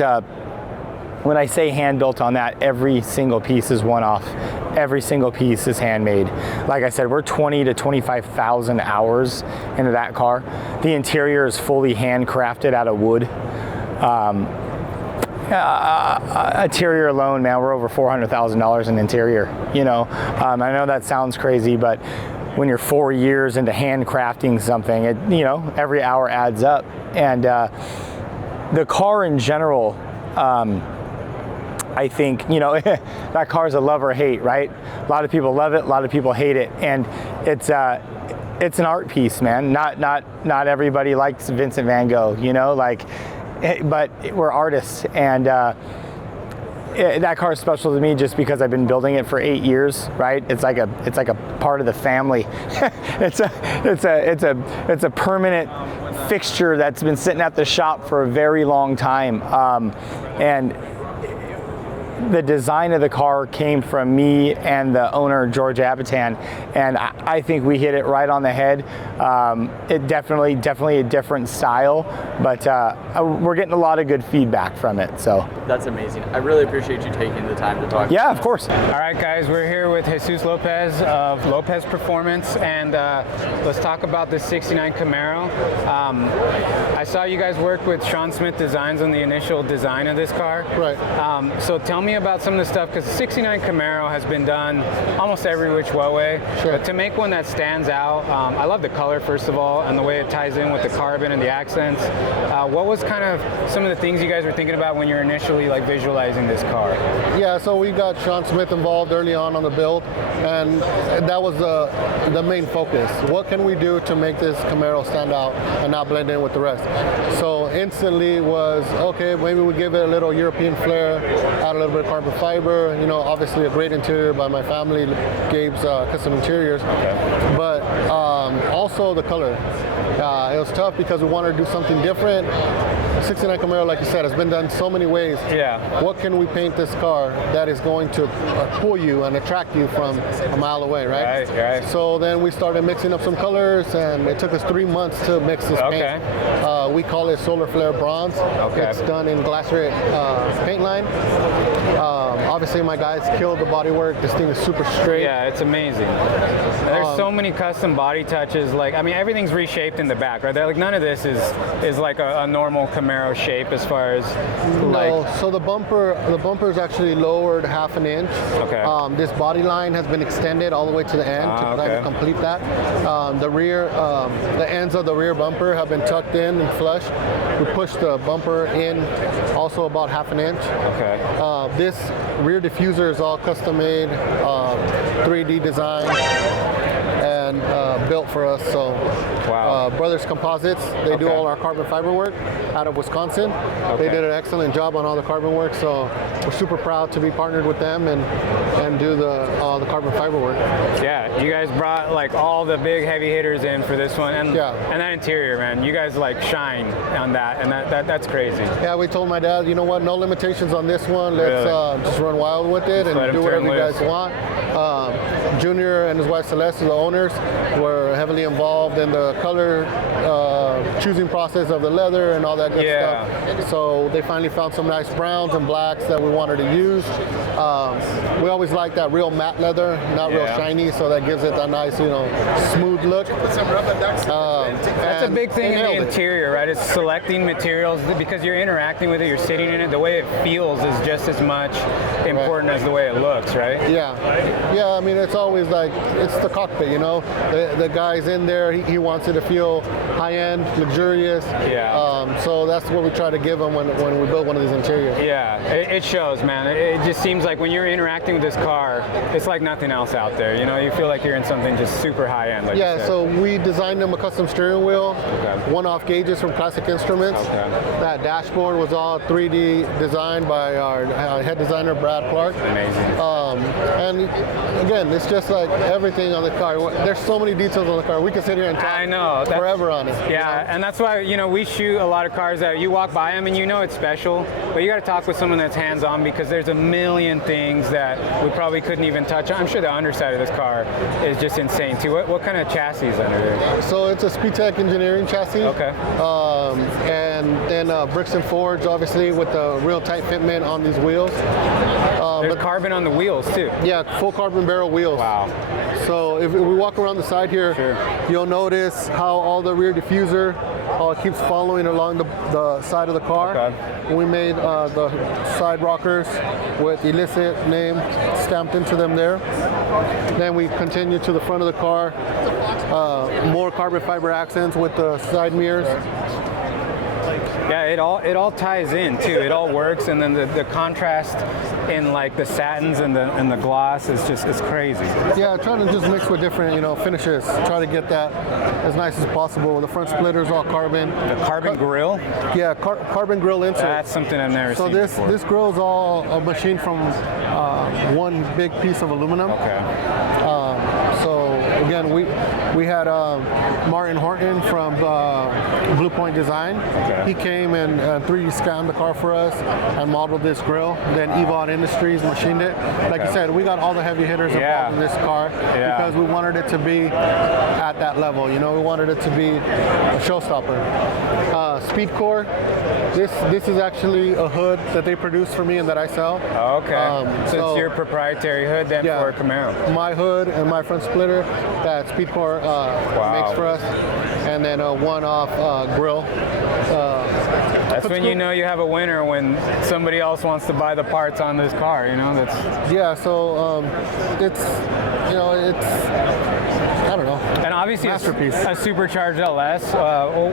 when I say hand-built on that, every single piece is one-off. Every single piece is handmade. Like I said, we're 20 to 25,000 hours into that car. The interior is fully handcrafted out of wood. Interior alone, man, we're over $400,000 in interior. You know, I know that sounds crazy, but when you're 4 years into handcrafting something, you know, every hour adds up. And the car in general, I think, you know, that car's a love or hate, right? A lot of people love it, a lot of people hate it, and it's an art piece, man. Not everybody likes Vincent Van Gogh, you know, like, but we're artists, and that car is special to me just because I've been building it for 8 years, right? It's like a part of the family. it's a permanent fixture that's been sitting at the shop for a very long time, and the design of the car came from me and the owner, George Abitan, and I think we hit it right on the head. It definitely a different style, but we're getting a lot of good feedback from it. So that's amazing. I really appreciate you taking the time to talk. Yeah, of course. All right, guys, we're here with Jesus Lopez of Lopez Performance, and let's talk about the '69 Camaro. I saw you guys work with Sean Smith Designs on the initial design of this car. Right. So tell me about some of the stuff, because the '69 Camaro has been done almost every which way. Sure. But to make one that stands out, I love the color, first of all, and the way it ties in with the carbon and the accents. What was kind of some of the things you guys were thinking about when you were initially like visualizing this car? Yeah, so we got Sean Smith involved early on the build, and that was the main focus. What can we do to make this Camaro stand out and not blend in with the rest? So instantly was, okay, maybe we give it a little European flair, add a little bit of carbon fiber, you know, obviously a great interior by my family, Gabe's Custom Interiors, okay. But also the color. It was tough because we wanted to do something different. 69 Camaro, like you said, has been done so many ways. Yeah. What can we paint this car that is going to pull you and attract you from a mile away, right? Right. So then we started mixing up some colors, and it took us 3 months to mix this paint. We call it Solar Flare Bronze. Okay. It's done in Glacier paint line. Obviously, my guys killed the bodywork. This thing is super straight. Yeah, it's amazing. There's so many custom body touches. Like, I mean, everything's reshaped in the back, right? Like, none of this is like a normal Camaro shape as far as like. No, so the bumper is actually lowered half an inch. Okay. This body line has been extended all the way to the end to kind of complete that. The rear, the ends of the rear bumper have been tucked in and flush. We pushed the bumper in also about half an inch. Okay. This rear diffuser is all custom made, 3D design, and built for us. So, Brothers Composites, they do all our carbon fiber work out of Wisconsin. They did an excellent job on all the carbon work, so we're super proud to be partnered with them and do the carbon fiber work. Yeah, you guys brought like all the big heavy hitters in for this one, and that interior, man, you guys like shine on that, and that's crazy. Yeah, we told my dad, you know what, no limitations on this one. Let's just run wild with it and do whatever you guys want. Junior and his wife Celeste, the owners, were heavily involved in the color choosing process of the leather and all that good stuff. So they finally found some nice browns and blacks that we wanted to use. We always like that real matte leather, not real shiny, so that gives it that nice, you know, smooth look. That's a big thing in the interior, right? It's selecting materials because you're interacting with it, you're sitting in it. The way it feels is just as much important as the way it looks, right? Yeah, I mean, it's always like, it's the cockpit, you know? The guy's in there, he wants it to feel high-end, luxurious. So that's what we try to give him when we build one of these interiors. Yeah, it shows, man. It just seems like when you're interacting with this car, it's like nothing else out there. You know, you feel like you're in something just super high-end. Like so we designed them a custom steering wheel, one-off gauges from Classic Instruments. That dashboard was all 3D designed by our head designer, Brad Clark. Amazing. And again, it's just just like everything on the car. There's so many details on the car. We can sit here and talk forever on it. Yeah, and that's why, you know, we shoot a lot of cars that you walk by them and you know it's special, but you got to talk with someone that's hands-on because there's a million things that we probably couldn't even touch on. I'm sure the underside of this car is just insane too. What kind of chassis is under there? So it's a Speedtech engineering chassis. Okay. And then bricks and forged, obviously, with the real tight fitment on these wheels. There's carbon on the wheels too. Yeah, full carbon barrel wheels. Wow. So if we walk around the side here, you'll notice how all the rear diffuser keeps following along the side of the car. Okay. We made the side rockers with illicit name stamped into them there. Then we continue to the front of the car, more carbon fiber accents with the side mirrors. Yeah, it all ties in too. It all works, and then the contrast in like the satins and the gloss is just, it's crazy. Yeah, trying to just mix with different, you know, finishes. Try to get that as nice as possible. The front splitter's all carbon. The carbon grille? Yeah, carbon grille insert. That's something I've never seen before. So this grille is all machined from one big piece of aluminum. Okay. So again, we had Martin Horton from Blue Point Design. Okay. He came and 3D scanned the car for us and modeled this grille. Then Evod Industries machined it. Like you said, we got all the heavy hitters involved in this car because we wanted it to be at that level. You know, we wanted it to be a showstopper. Speedcore. This is actually a hood that they produce for me and that I sell. Oh, okay. So it's your proprietary hood then for a Camaro. My hood and my front splitter that Speedcore makes for us, and then a one-off grill. That's when you know you have a winner, when somebody else wants to buy the parts on this car. You know, that's. Yeah. So it's, you know, it's. I don't know. And obviously masterpiece. A supercharged LS.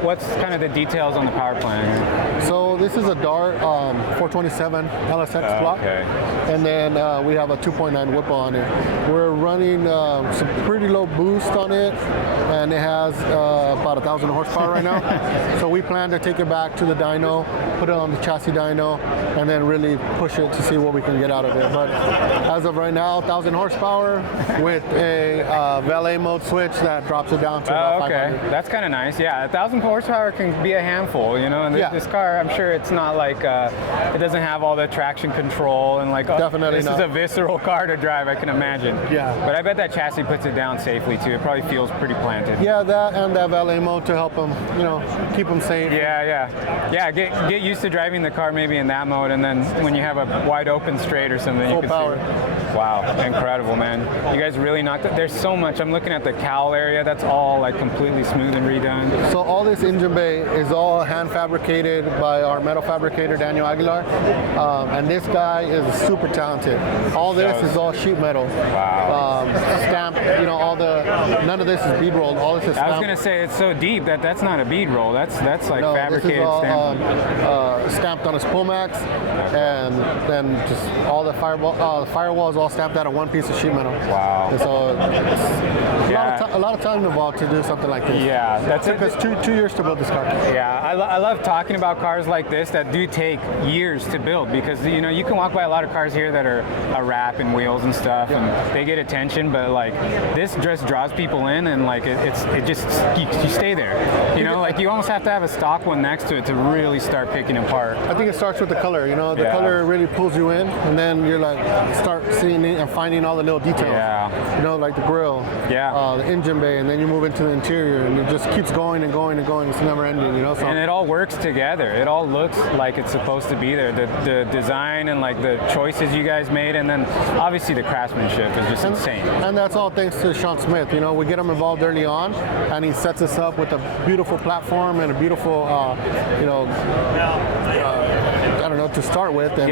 What's kind of the details on the power plant? So this is a Dart 427 LSX block, and then we have a 2.9 Whipple on it. We're running some pretty low boost on it, and it has about 1,000 horsepower right now. So we plan to take it back to the dyno, put it on the chassis dyno, and then really push it to see what we can get out of it. But as of right now, 1,000 horsepower with a valet mode switch that drops it down to about 500. That's kind of nice. Yeah, 1,000 horsepower can be a handful, you know. And this car, I'm sure it's not like it doesn't have all the traction control and like. Definitely this is a visceral car to drive, I can imagine. Yeah. But I bet that chassis puts it down safely too. It probably feels pretty planted. Yeah, that and that valet mode to help them, you know, keep them safe. Yeah. Get used to driving the car maybe in that mode, and then when you have a wide open straight or something, full you can power. Wow, incredible, man. You guys really knocked it. There's so much. I'm looking at the cowl area. That's all like completely smooth and redone. So all this engine bay is all hand fabricated by our metal fabricator, Daniel Aguilar. And this guy is super talented. All this is all sheet metal. Wow. Stamped, you know, none of this is bead rolled. All this is stamped. I was going to say, it's so deep that's not a bead roll. That's like fabricated. This is all stamped on a spool max, and then just all the firewall is all stamped out of one piece of sheet metal. Wow. And so a lot of time involved to do something like this. Yeah, that took us two years to build this car. Yeah, I love talking about cars like this that do take years to build, because you know you can walk by a lot of cars here that are a wrap and wheels and stuff, and they get attention, but like this just draws people in, and like it just you stay there. You know, like you almost have to have a stock one next to it to really start picking apart. I think it starts with the color. You know, the color really pulls you in, and then you're like start seeing it and finding all the little details. Yeah. You know, like the grille. Yeah. The engine bay, and then you move into the interior, and it just keeps going and going and going. It's never ending. You know. So. And it all works together. It all looks like it's supposed to be there. The design and like the choices you guys made, and then obviously the craftsmanship is just insane. And that's all thanks to Sean Smith. You know, we get him involved early on, and he sets us up with a beautiful platform and a beautiful, you know, I don't know, to start with. And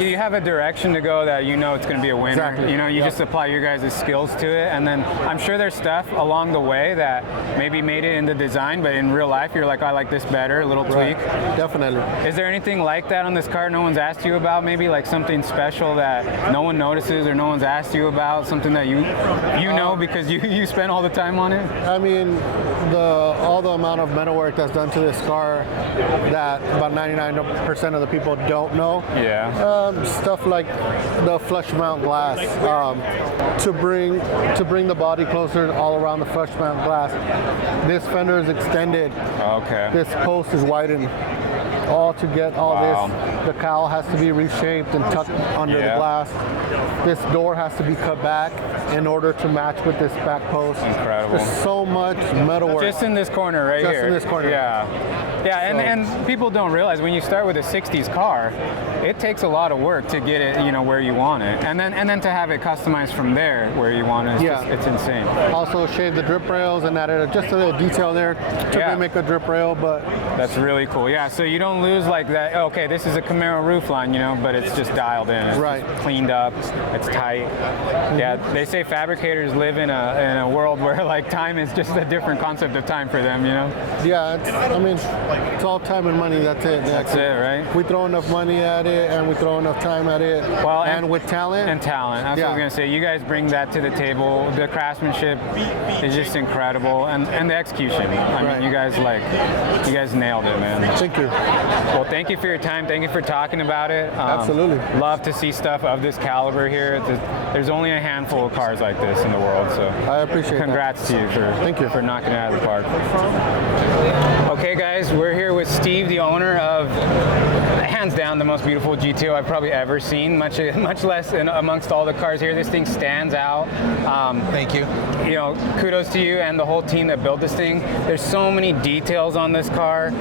you have a direction to go that you know it's going to be a winner. Exactly. You know, you just apply your guys' skills to it, and then I'm sure there's stuff along the way that maybe made it in the design, but in real life you're like, I like this better, a little tweak. Definitely. Is there anything like that on this car no one's asked you about? Maybe like something special that no one notices or no one's asked you about, something that you know because you spend all the time on it? I mean, all the amount of metalwork that's done to this car that about 99% of the people don't know. Yeah. Stuff like the flush mount mount glass to bring the body closer all around the fresh mount glass. This fender is extended. Okay. This post is widened. All to get all this, the cowl has to be reshaped and tucked under the glass. This door has to be cut back in order to match with this back post. Incredible. There's so much metal work. Just in this corner right here. Just in this corner. Yeah. Yeah, and people don't realize when you start with a 60s car, it takes a lot of work to get it, you know, where you want it. And then to have it customized from there where you want it, it's insane. Also shave the drip rails and added just a little detail there to make a drip rail, but that's really cool. Yeah, so you don't lose like that, okay, this is a Camaro roofline, you know, but it's just dialed in. It's just cleaned up, it's tight. Yeah, they say fabricators live in a world where like time is just a different concept of time for them, you know? Yeah, I mean, it's all time and money, that's it. That's it, right? We throw enough money at it and we throw enough time at it. Well, and with talent. And talent, that's what I was gonna say. You guys bring that to the table. The craftsmanship is just incredible, and the execution. I mean, you guys nailed it, man. Thank you. Well, thank you for your time. Thank you for talking about it. Absolutely. Love to see stuff of this caliber here. There's only a handful of cars like this in the world, so I appreciate congrats to you for knocking it out of the park. Okay, guys, we're here with Steve, the owner of, hands down, the most beautiful GTO I've probably ever seen, much less amongst all the cars here. This thing stands out. Thank you. You know, kudos to you and the whole team that built this thing. There's so many details on this car.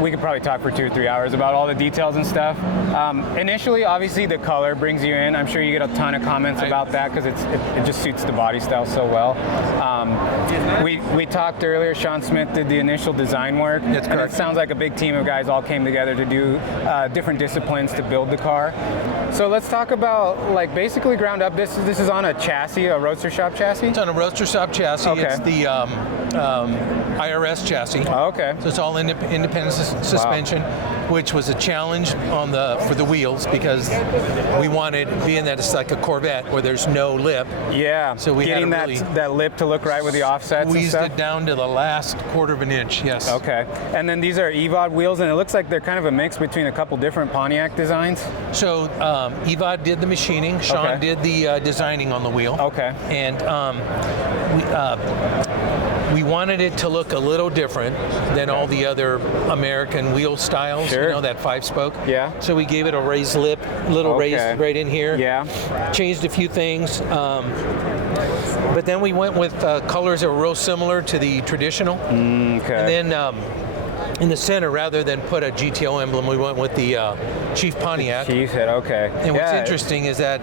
We could probably talk for 2 or 3 hours about all the details and stuff. Initially, obviously, the color brings you in. I'm sure you get a ton of comments about that because it just suits the body style so well. We talked earlier, Sean Smith did the initial design work. That's correct. It sounds like a big team of guys all came together to do different disciplines to build the car. So let's talk about, like, basically ground up. This is on a chassis, a Roadster Shop chassis? It's on a Roadster Shop chassis. Okay. It's the IRS chassis. Oh, okay. So it's all independent suspension, which was a challenge for the wheels because we wanted, being that it's like a Corvette where there's no lip. Yeah. So we getting had to that lip to look right with the offsets. Squeezed and stuff. it down to the last 1/4 of an inch. Yes. Okay. And then these are EVOD wheels, and it looks like they're kind of a mix between a couple different Pontiac designs. So EVOD did the machining. Sean did the designing on the wheel. Okay. And we wanted it to look a little different than all the other American wheel styles. Sure. You know, that 5-spoke. Yeah. So we gave it a raised lip, little raised right in here. Yeah. Changed a few things. But then we went with colors that were real similar to the traditional. Okay. And then in the center, rather than put a GTO emblem, we went with the Chief Pontiac. Chief head, okay. And what's interesting is that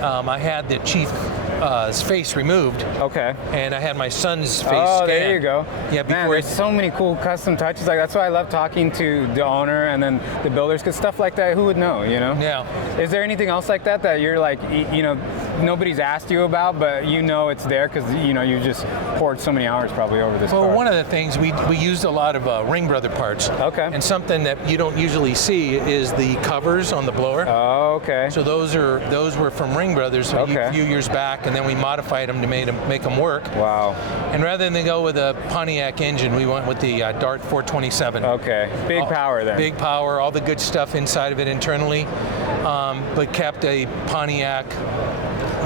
I had the Chief's face removed. Okay. And I had my son's face Oh, scanned. there you go. Yeah, Man, there's so many cool custom touches. Like, that's why I love talking to the owner and then the builders, because stuff like that, who would know, you know? Yeah. Is there anything else like that you're like, you know, nobody's asked you about, but you know it's there because, you know, you just poured so many hours probably over this car? Well, one of the things, we used a lot of Ringbrothers parts. Okay. And something that you don't usually see is the covers on the blower. Oh, okay. So those were from Ringbrothers a few years back, and then we modified them to make them work. Wow. And rather than go with a Pontiac engine, we went with the Dart 427. Okay. Big power there. Big power, all the good stuff inside of it internally, but kept a Pontiac,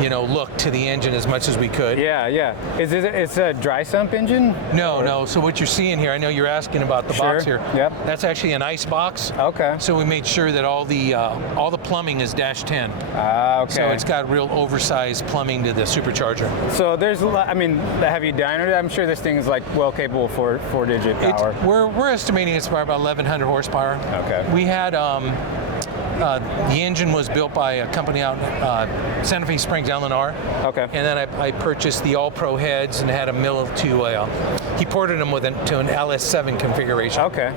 you know, look to the engine as much as we could. Yeah, yeah. It's a dry sump engine? No. So what you're seeing here, I know you're asking about the box here. Yep. That's actually an ice box. Okay. So we made sure that all the plumbing is -10. Okay. So it's got real oversized plumbing to the supercharger. So there's a lot, I mean, have you dynoed it? I'm sure this thing is like well capable for 4-digit power. We're estimating it's about 1,100 horsepower. Okay. We had the engine was built by a company out in Santa Fe Springs, Illinois. Okay. And then I purchased the All-Pro heads and had them milled he ported them to an LS7 configuration. Okay.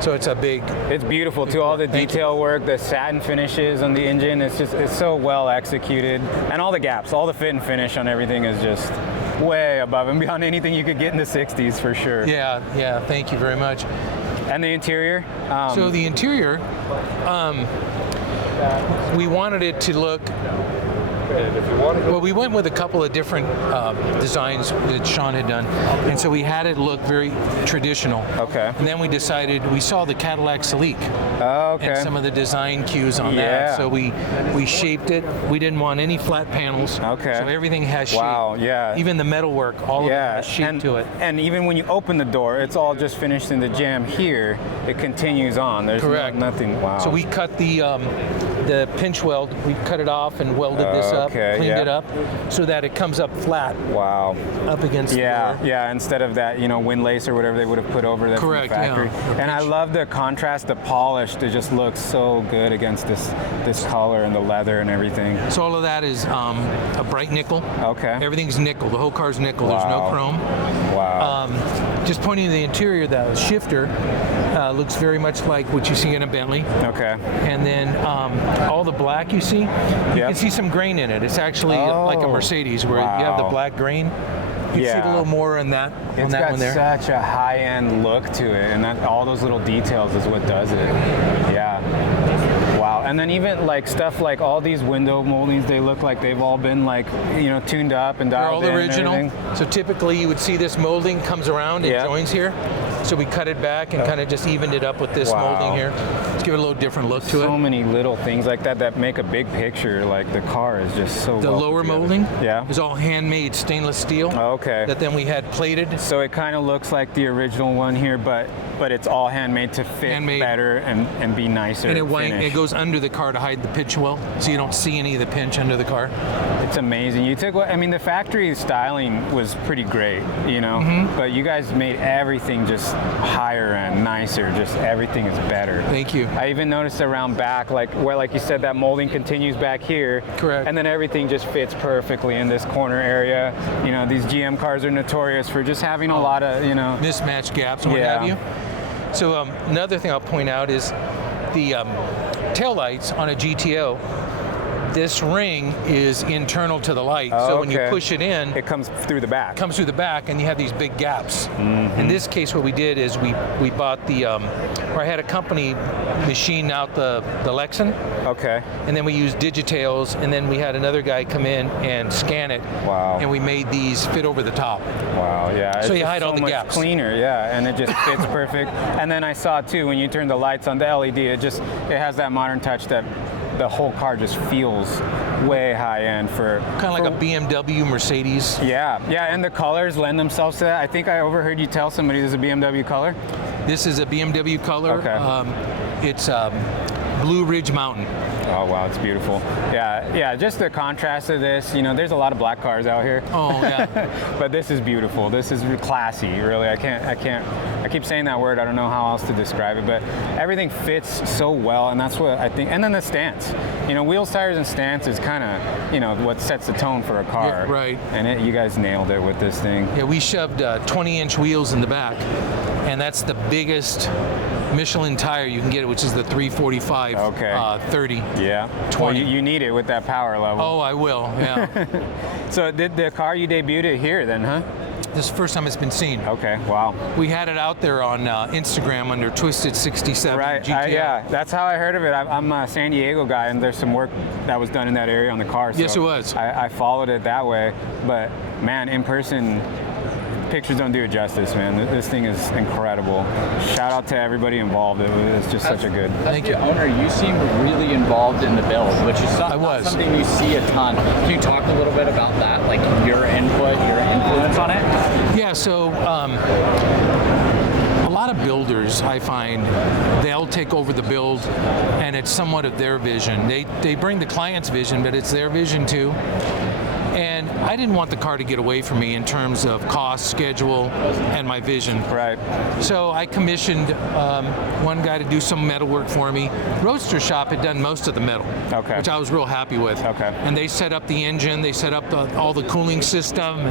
So it's a big... It's beautiful too, all the detail work, the satin finishes on the engine, it's so well executed. And all the gaps, all the fit and finish on everything is just way above and beyond anything you could get in the 60s for sure. Yeah, thank you very much. And the interior? So the interior, we wanted it to look fabricated if you wanted. Well, we went with a couple of different designs that Sean had done, and so we had it look very traditional. Okay. And then we decided, we saw the Cadillac Celique. Okay. And some of the design cues on that. So we shaped it. We didn't want any flat panels. Okay. So everything has shape. Wow, yeah. Even the metalwork, all of it has shape to it. And even when you open the door, it's all just finished in the jam here. It continues on. There's nothing. Wow. So we cut the pinch weld. We cut it off and welded this up, cleaned it up, so that it comes up flat. Wow. Up against the door. Yeah. Instead of that, windlace or whatever they would have put over that from the factory. Yeah. And I love the contrast, the polish. It just looks so good against this color and the leather and everything. So all of that is a bright nickel. Okay. Everything's nickel. The whole car's nickel. There's no chrome. Wow. Just pointing to the interior, the shifter looks very much like what you see in a Bentley. Okay. And then all the black you see, you can see some grain in it. It's actually like a Mercedes where you have the black grain. You see it a little more on that one there. It's got such a high-end look to it, and all those little details is what does it. Yeah. Wow. And then even like stuff like all these window moldings, they look like they've all been like, tuned up and dialed in. They're all original. So typically you would see this molding comes around and joins here. So we cut it back and kind of just evened it up with this molding here. Let's give it a little different look to it. So many little things like that make a big picture. Like the car is just so The well lower put together. molding is all handmade stainless steel. Okay. That then we had plated. So it kind of looks like the original one here, but it's all handmade to fit better and be nicer. And it goes under the car to hide the pinch well, so you don't see any of the pinch under the car. It's amazing. You took the factory styling was pretty great, but you guys made everything just higher end, nicer, just everything is better. Thank you. I even noticed around back, where you said, that molding continues back here. Correct. And then everything just fits perfectly in this corner area. These GM cars are notorious for just having a lot of, mismatched gaps and what have you. So another thing I'll point out is the taillights on a GTO. This ring is internal to the light, so when you push it in, it comes through the back. Comes through the back, and you have these big gaps. In this case, what we did is we bought or I had a company machine out the Lexan. Okay. And then we used Digitails, and then we had another guy come in and scan it. Wow. And we made these fit over the top. Wow. Yeah. So you hide all the much gaps. Cleaner. Yeah, and it just fits perfect. And then I saw too, when you turn the lights on the LED, it has that modern touch that the whole car just feels way high end for kind of like a BMW, Mercedes. Yeah, and the colors lend themselves to that. I think I overheard you tell somebody this is a BMW color. This is a BMW color. Okay. It's Blue Ridge Mountain. Oh wow, it's beautiful. Yeah. Just the contrast of this. There's a lot of black cars out here. Oh yeah. But this is beautiful. This is classy. Really, I keep saying that word. I don't know how else to describe it, but everything fits so well, and that's what I think. And then the stance. Wheels, tires, and stance is kind of what sets the tone for a car. Yeah, right. And you guys nailed it with this thing. Yeah, we shoved 20-inch wheels in the back, and that's the biggest Michelin tire you can get, which is the 345 30. Yeah. 20. Well, you need it with that power level. Oh, I will. Yeah. So did the car you debuted it here then, huh? This is the first time it's been seen. Okay, wow. We had it out there on Instagram under Twisted 67 GTO. Yeah, that's how I heard of it. I'm a San Diego guy, and there's some work that was done in that area on the car. So yes, it was. I followed it that way, but man, in person, pictures don't do it justice, man. This thing is incredible. Shout out to everybody involved. It was just such a good. Thank you. Owner, you seemed really involved in the build, which is not something you see a ton. Can you talk a little bit about that, like your input, your influence on it? Yeah, so a lot of builders, I find, they'll take over the build, and it's somewhat of their vision. They bring the client's vision, but it's their vision too. And I didn't want the car to get away from me in terms of cost, schedule, and my vision. Right. So I commissioned one guy to do some metal work for me. Roadster Shop had done most of the metal, which I was real happy with. Okay. And they set up the engine, they set up all the cooling system.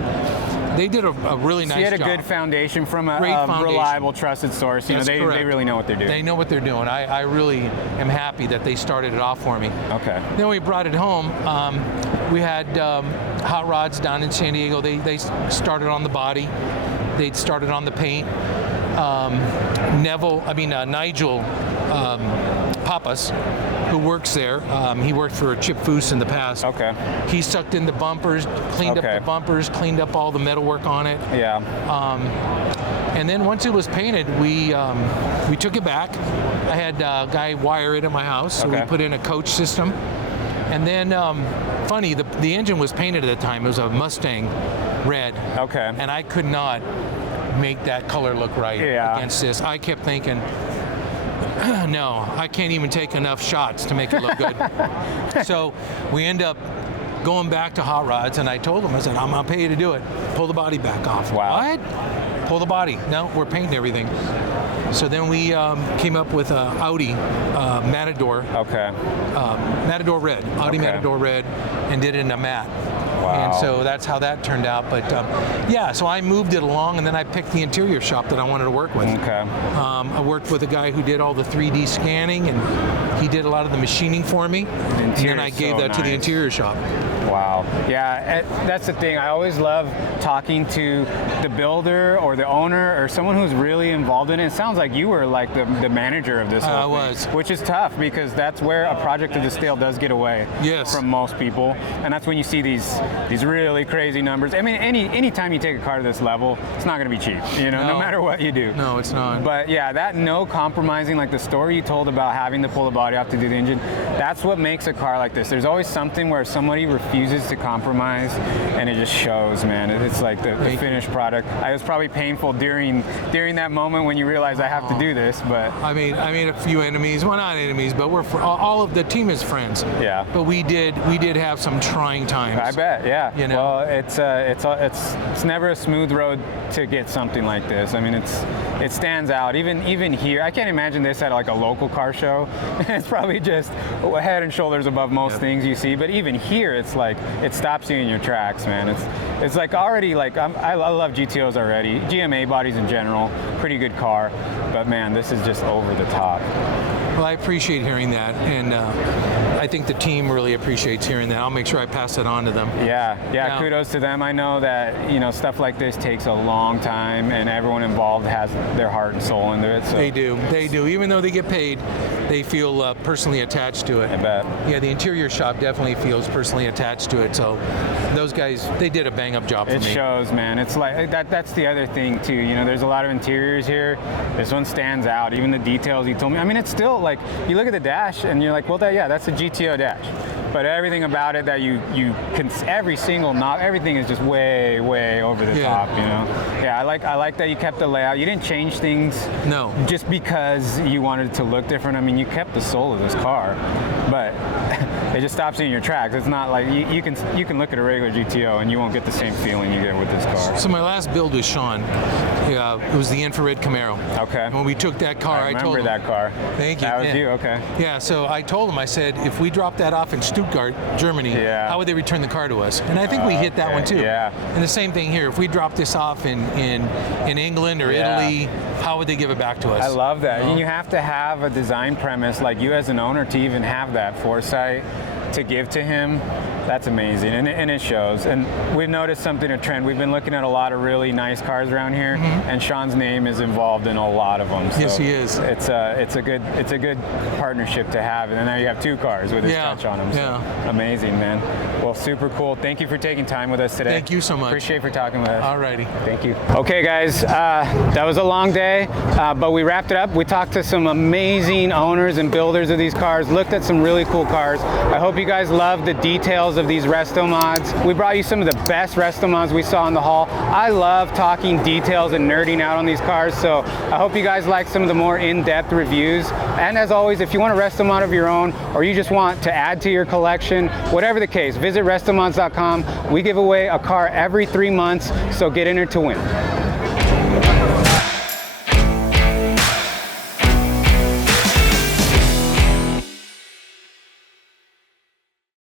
They did a really nice job. You had a good foundation from a reliable, trusted source. They really know what they're doing. They know what they're doing. I really am happy that they started it off for me. Okay. Then we brought it home. We had Hot Rods down in San Diego. They started on the body. They'd started on the paint. Nigel Pappas, who works there. He worked for Chip Foose in the past. Okay. He sucked in the bumpers, cleaned up the bumpers, cleaned up all the metalwork on it. Yeah. And then once it was painted, we took it back. I had a guy wire it at my house, so we put in a coach system. And then, funny, the engine was painted at the time. It was a Mustang red. Okay. And I could not make that color look right against this. I kept thinking, no, I can't even take enough shots to make it look good. So we end up going back to Hot Rods, and I told him, I said, I'm gonna pay you to do it. Pull the body back off. Wow. What? Pull the body. No, we're painting everything. So then we came up with a Audi Matador. Okay. Matador red, Audi Matador red, and did it in a matte. Wow. And so that's how that turned out. But yeah, so I moved it along, and then I picked the interior shop that I wanted to work with. Okay. I worked with a guy who did all the 3D scanning, and he did a lot of the machining for me. And then I gave that to the interior shop. Wow. Yeah, that's the thing. I always love talking to the builder or the owner or someone who's really involved in it. It sounds like you were like the manager of this whole thing. I was. Which is tough because that's where a project of this scale does get away from most people. And that's when you see these really crazy numbers. I mean, any time you take a car to this level, it's not going to be cheap, you know, no matter what you do. No, it's not. But yeah, that no compromising, like the story you told about having to pull the body off to do the engine, that's what makes a car like this. There's always something where somebody refuses to compromise, and it just shows, man. It's like the finished product. It was probably painful during that moment when you realize I have to do this, but I made a few enemies. Well, not enemies, but we're all of the team is friends. Yeah. But we did have some trying times. I bet. Yeah. You know? Well, it's never a smooth road to get something like this. I mean, it stands out. Even here, I can't imagine this at like a local car show. It's probably just head and shoulders above most things you see. But even here, it's like it stops you in your tracks, man. It's like already like I love GTOs already. GMA bodies in general, pretty good car. But man, this is just over the top. Well, I appreciate hearing that, and I think the team really appreciates hearing that. I'll make sure I pass it on to them. Yeah, kudos to them. I know that, you know, stuff like this takes a long time, and everyone involved has their heart and soul into it. So. They do. Even though they get paid, they feel personally attached to it. I bet. Yeah, the interior shop definitely feels personally attached to it. So those guys, they did a bang-up job for me. It shows, man. It's like that's the other thing too. You know, there's a lot of interiors here. This one stands out. Even the details you told me. I mean, it's still like you look at the dash and you're like, well, that's a GTO dash. But everything about it that you can, every single knob, everything is just way over the top, you know. Yeah, I like that you kept the layout. You didn't change things. No. Just because you wanted it to look different. I mean, you kept the soul of this car, but it just stops you in your tracks. It's not like you can look at a regular GTO and you won't get the same feeling you get with this car. So my last build with Sean, it was the infrared Camaro. Okay. When we took that car, I told him. that car. Thank you. That was you. Okay. Yeah. So I told him. I said, if we drop that off in Stuttgart, Germany, how would they return the car to us? And I think we hit that one too. Yeah. And the same thing here. If we drop this off in England or Italy, how would they give it back to us? I love that. And you have to have a design premise like you as an owner to even have that foresight to give to him. That's amazing, and it shows. And we've noticed something, a trend. We've been looking at a lot of really nice cars around here, and Sean's name is involved in a lot of them. So yes, he is. It's a good partnership to have, and then now you have two cars with his touch on them. So amazing, man. Well, super cool. Thank you for taking time with us today. Thank you so much. Appreciate for talking with us. Alrighty. Thank you. Okay, guys, that was a long day, but we wrapped it up. We talked to some amazing owners and builders of these cars, looked at some really cool cars. I hope you guys love the details of these RestoMods. We brought you some of the best RestoMods we saw in the haul. I love talking details and nerding out on these cars, so I hope you guys like some of the more in-depth reviews. And as always, if you want a RestoMod of your own, or you just want to add to your collection, whatever the case, visit RestoMods.com. We give away a car every 3 months, so get in there to win.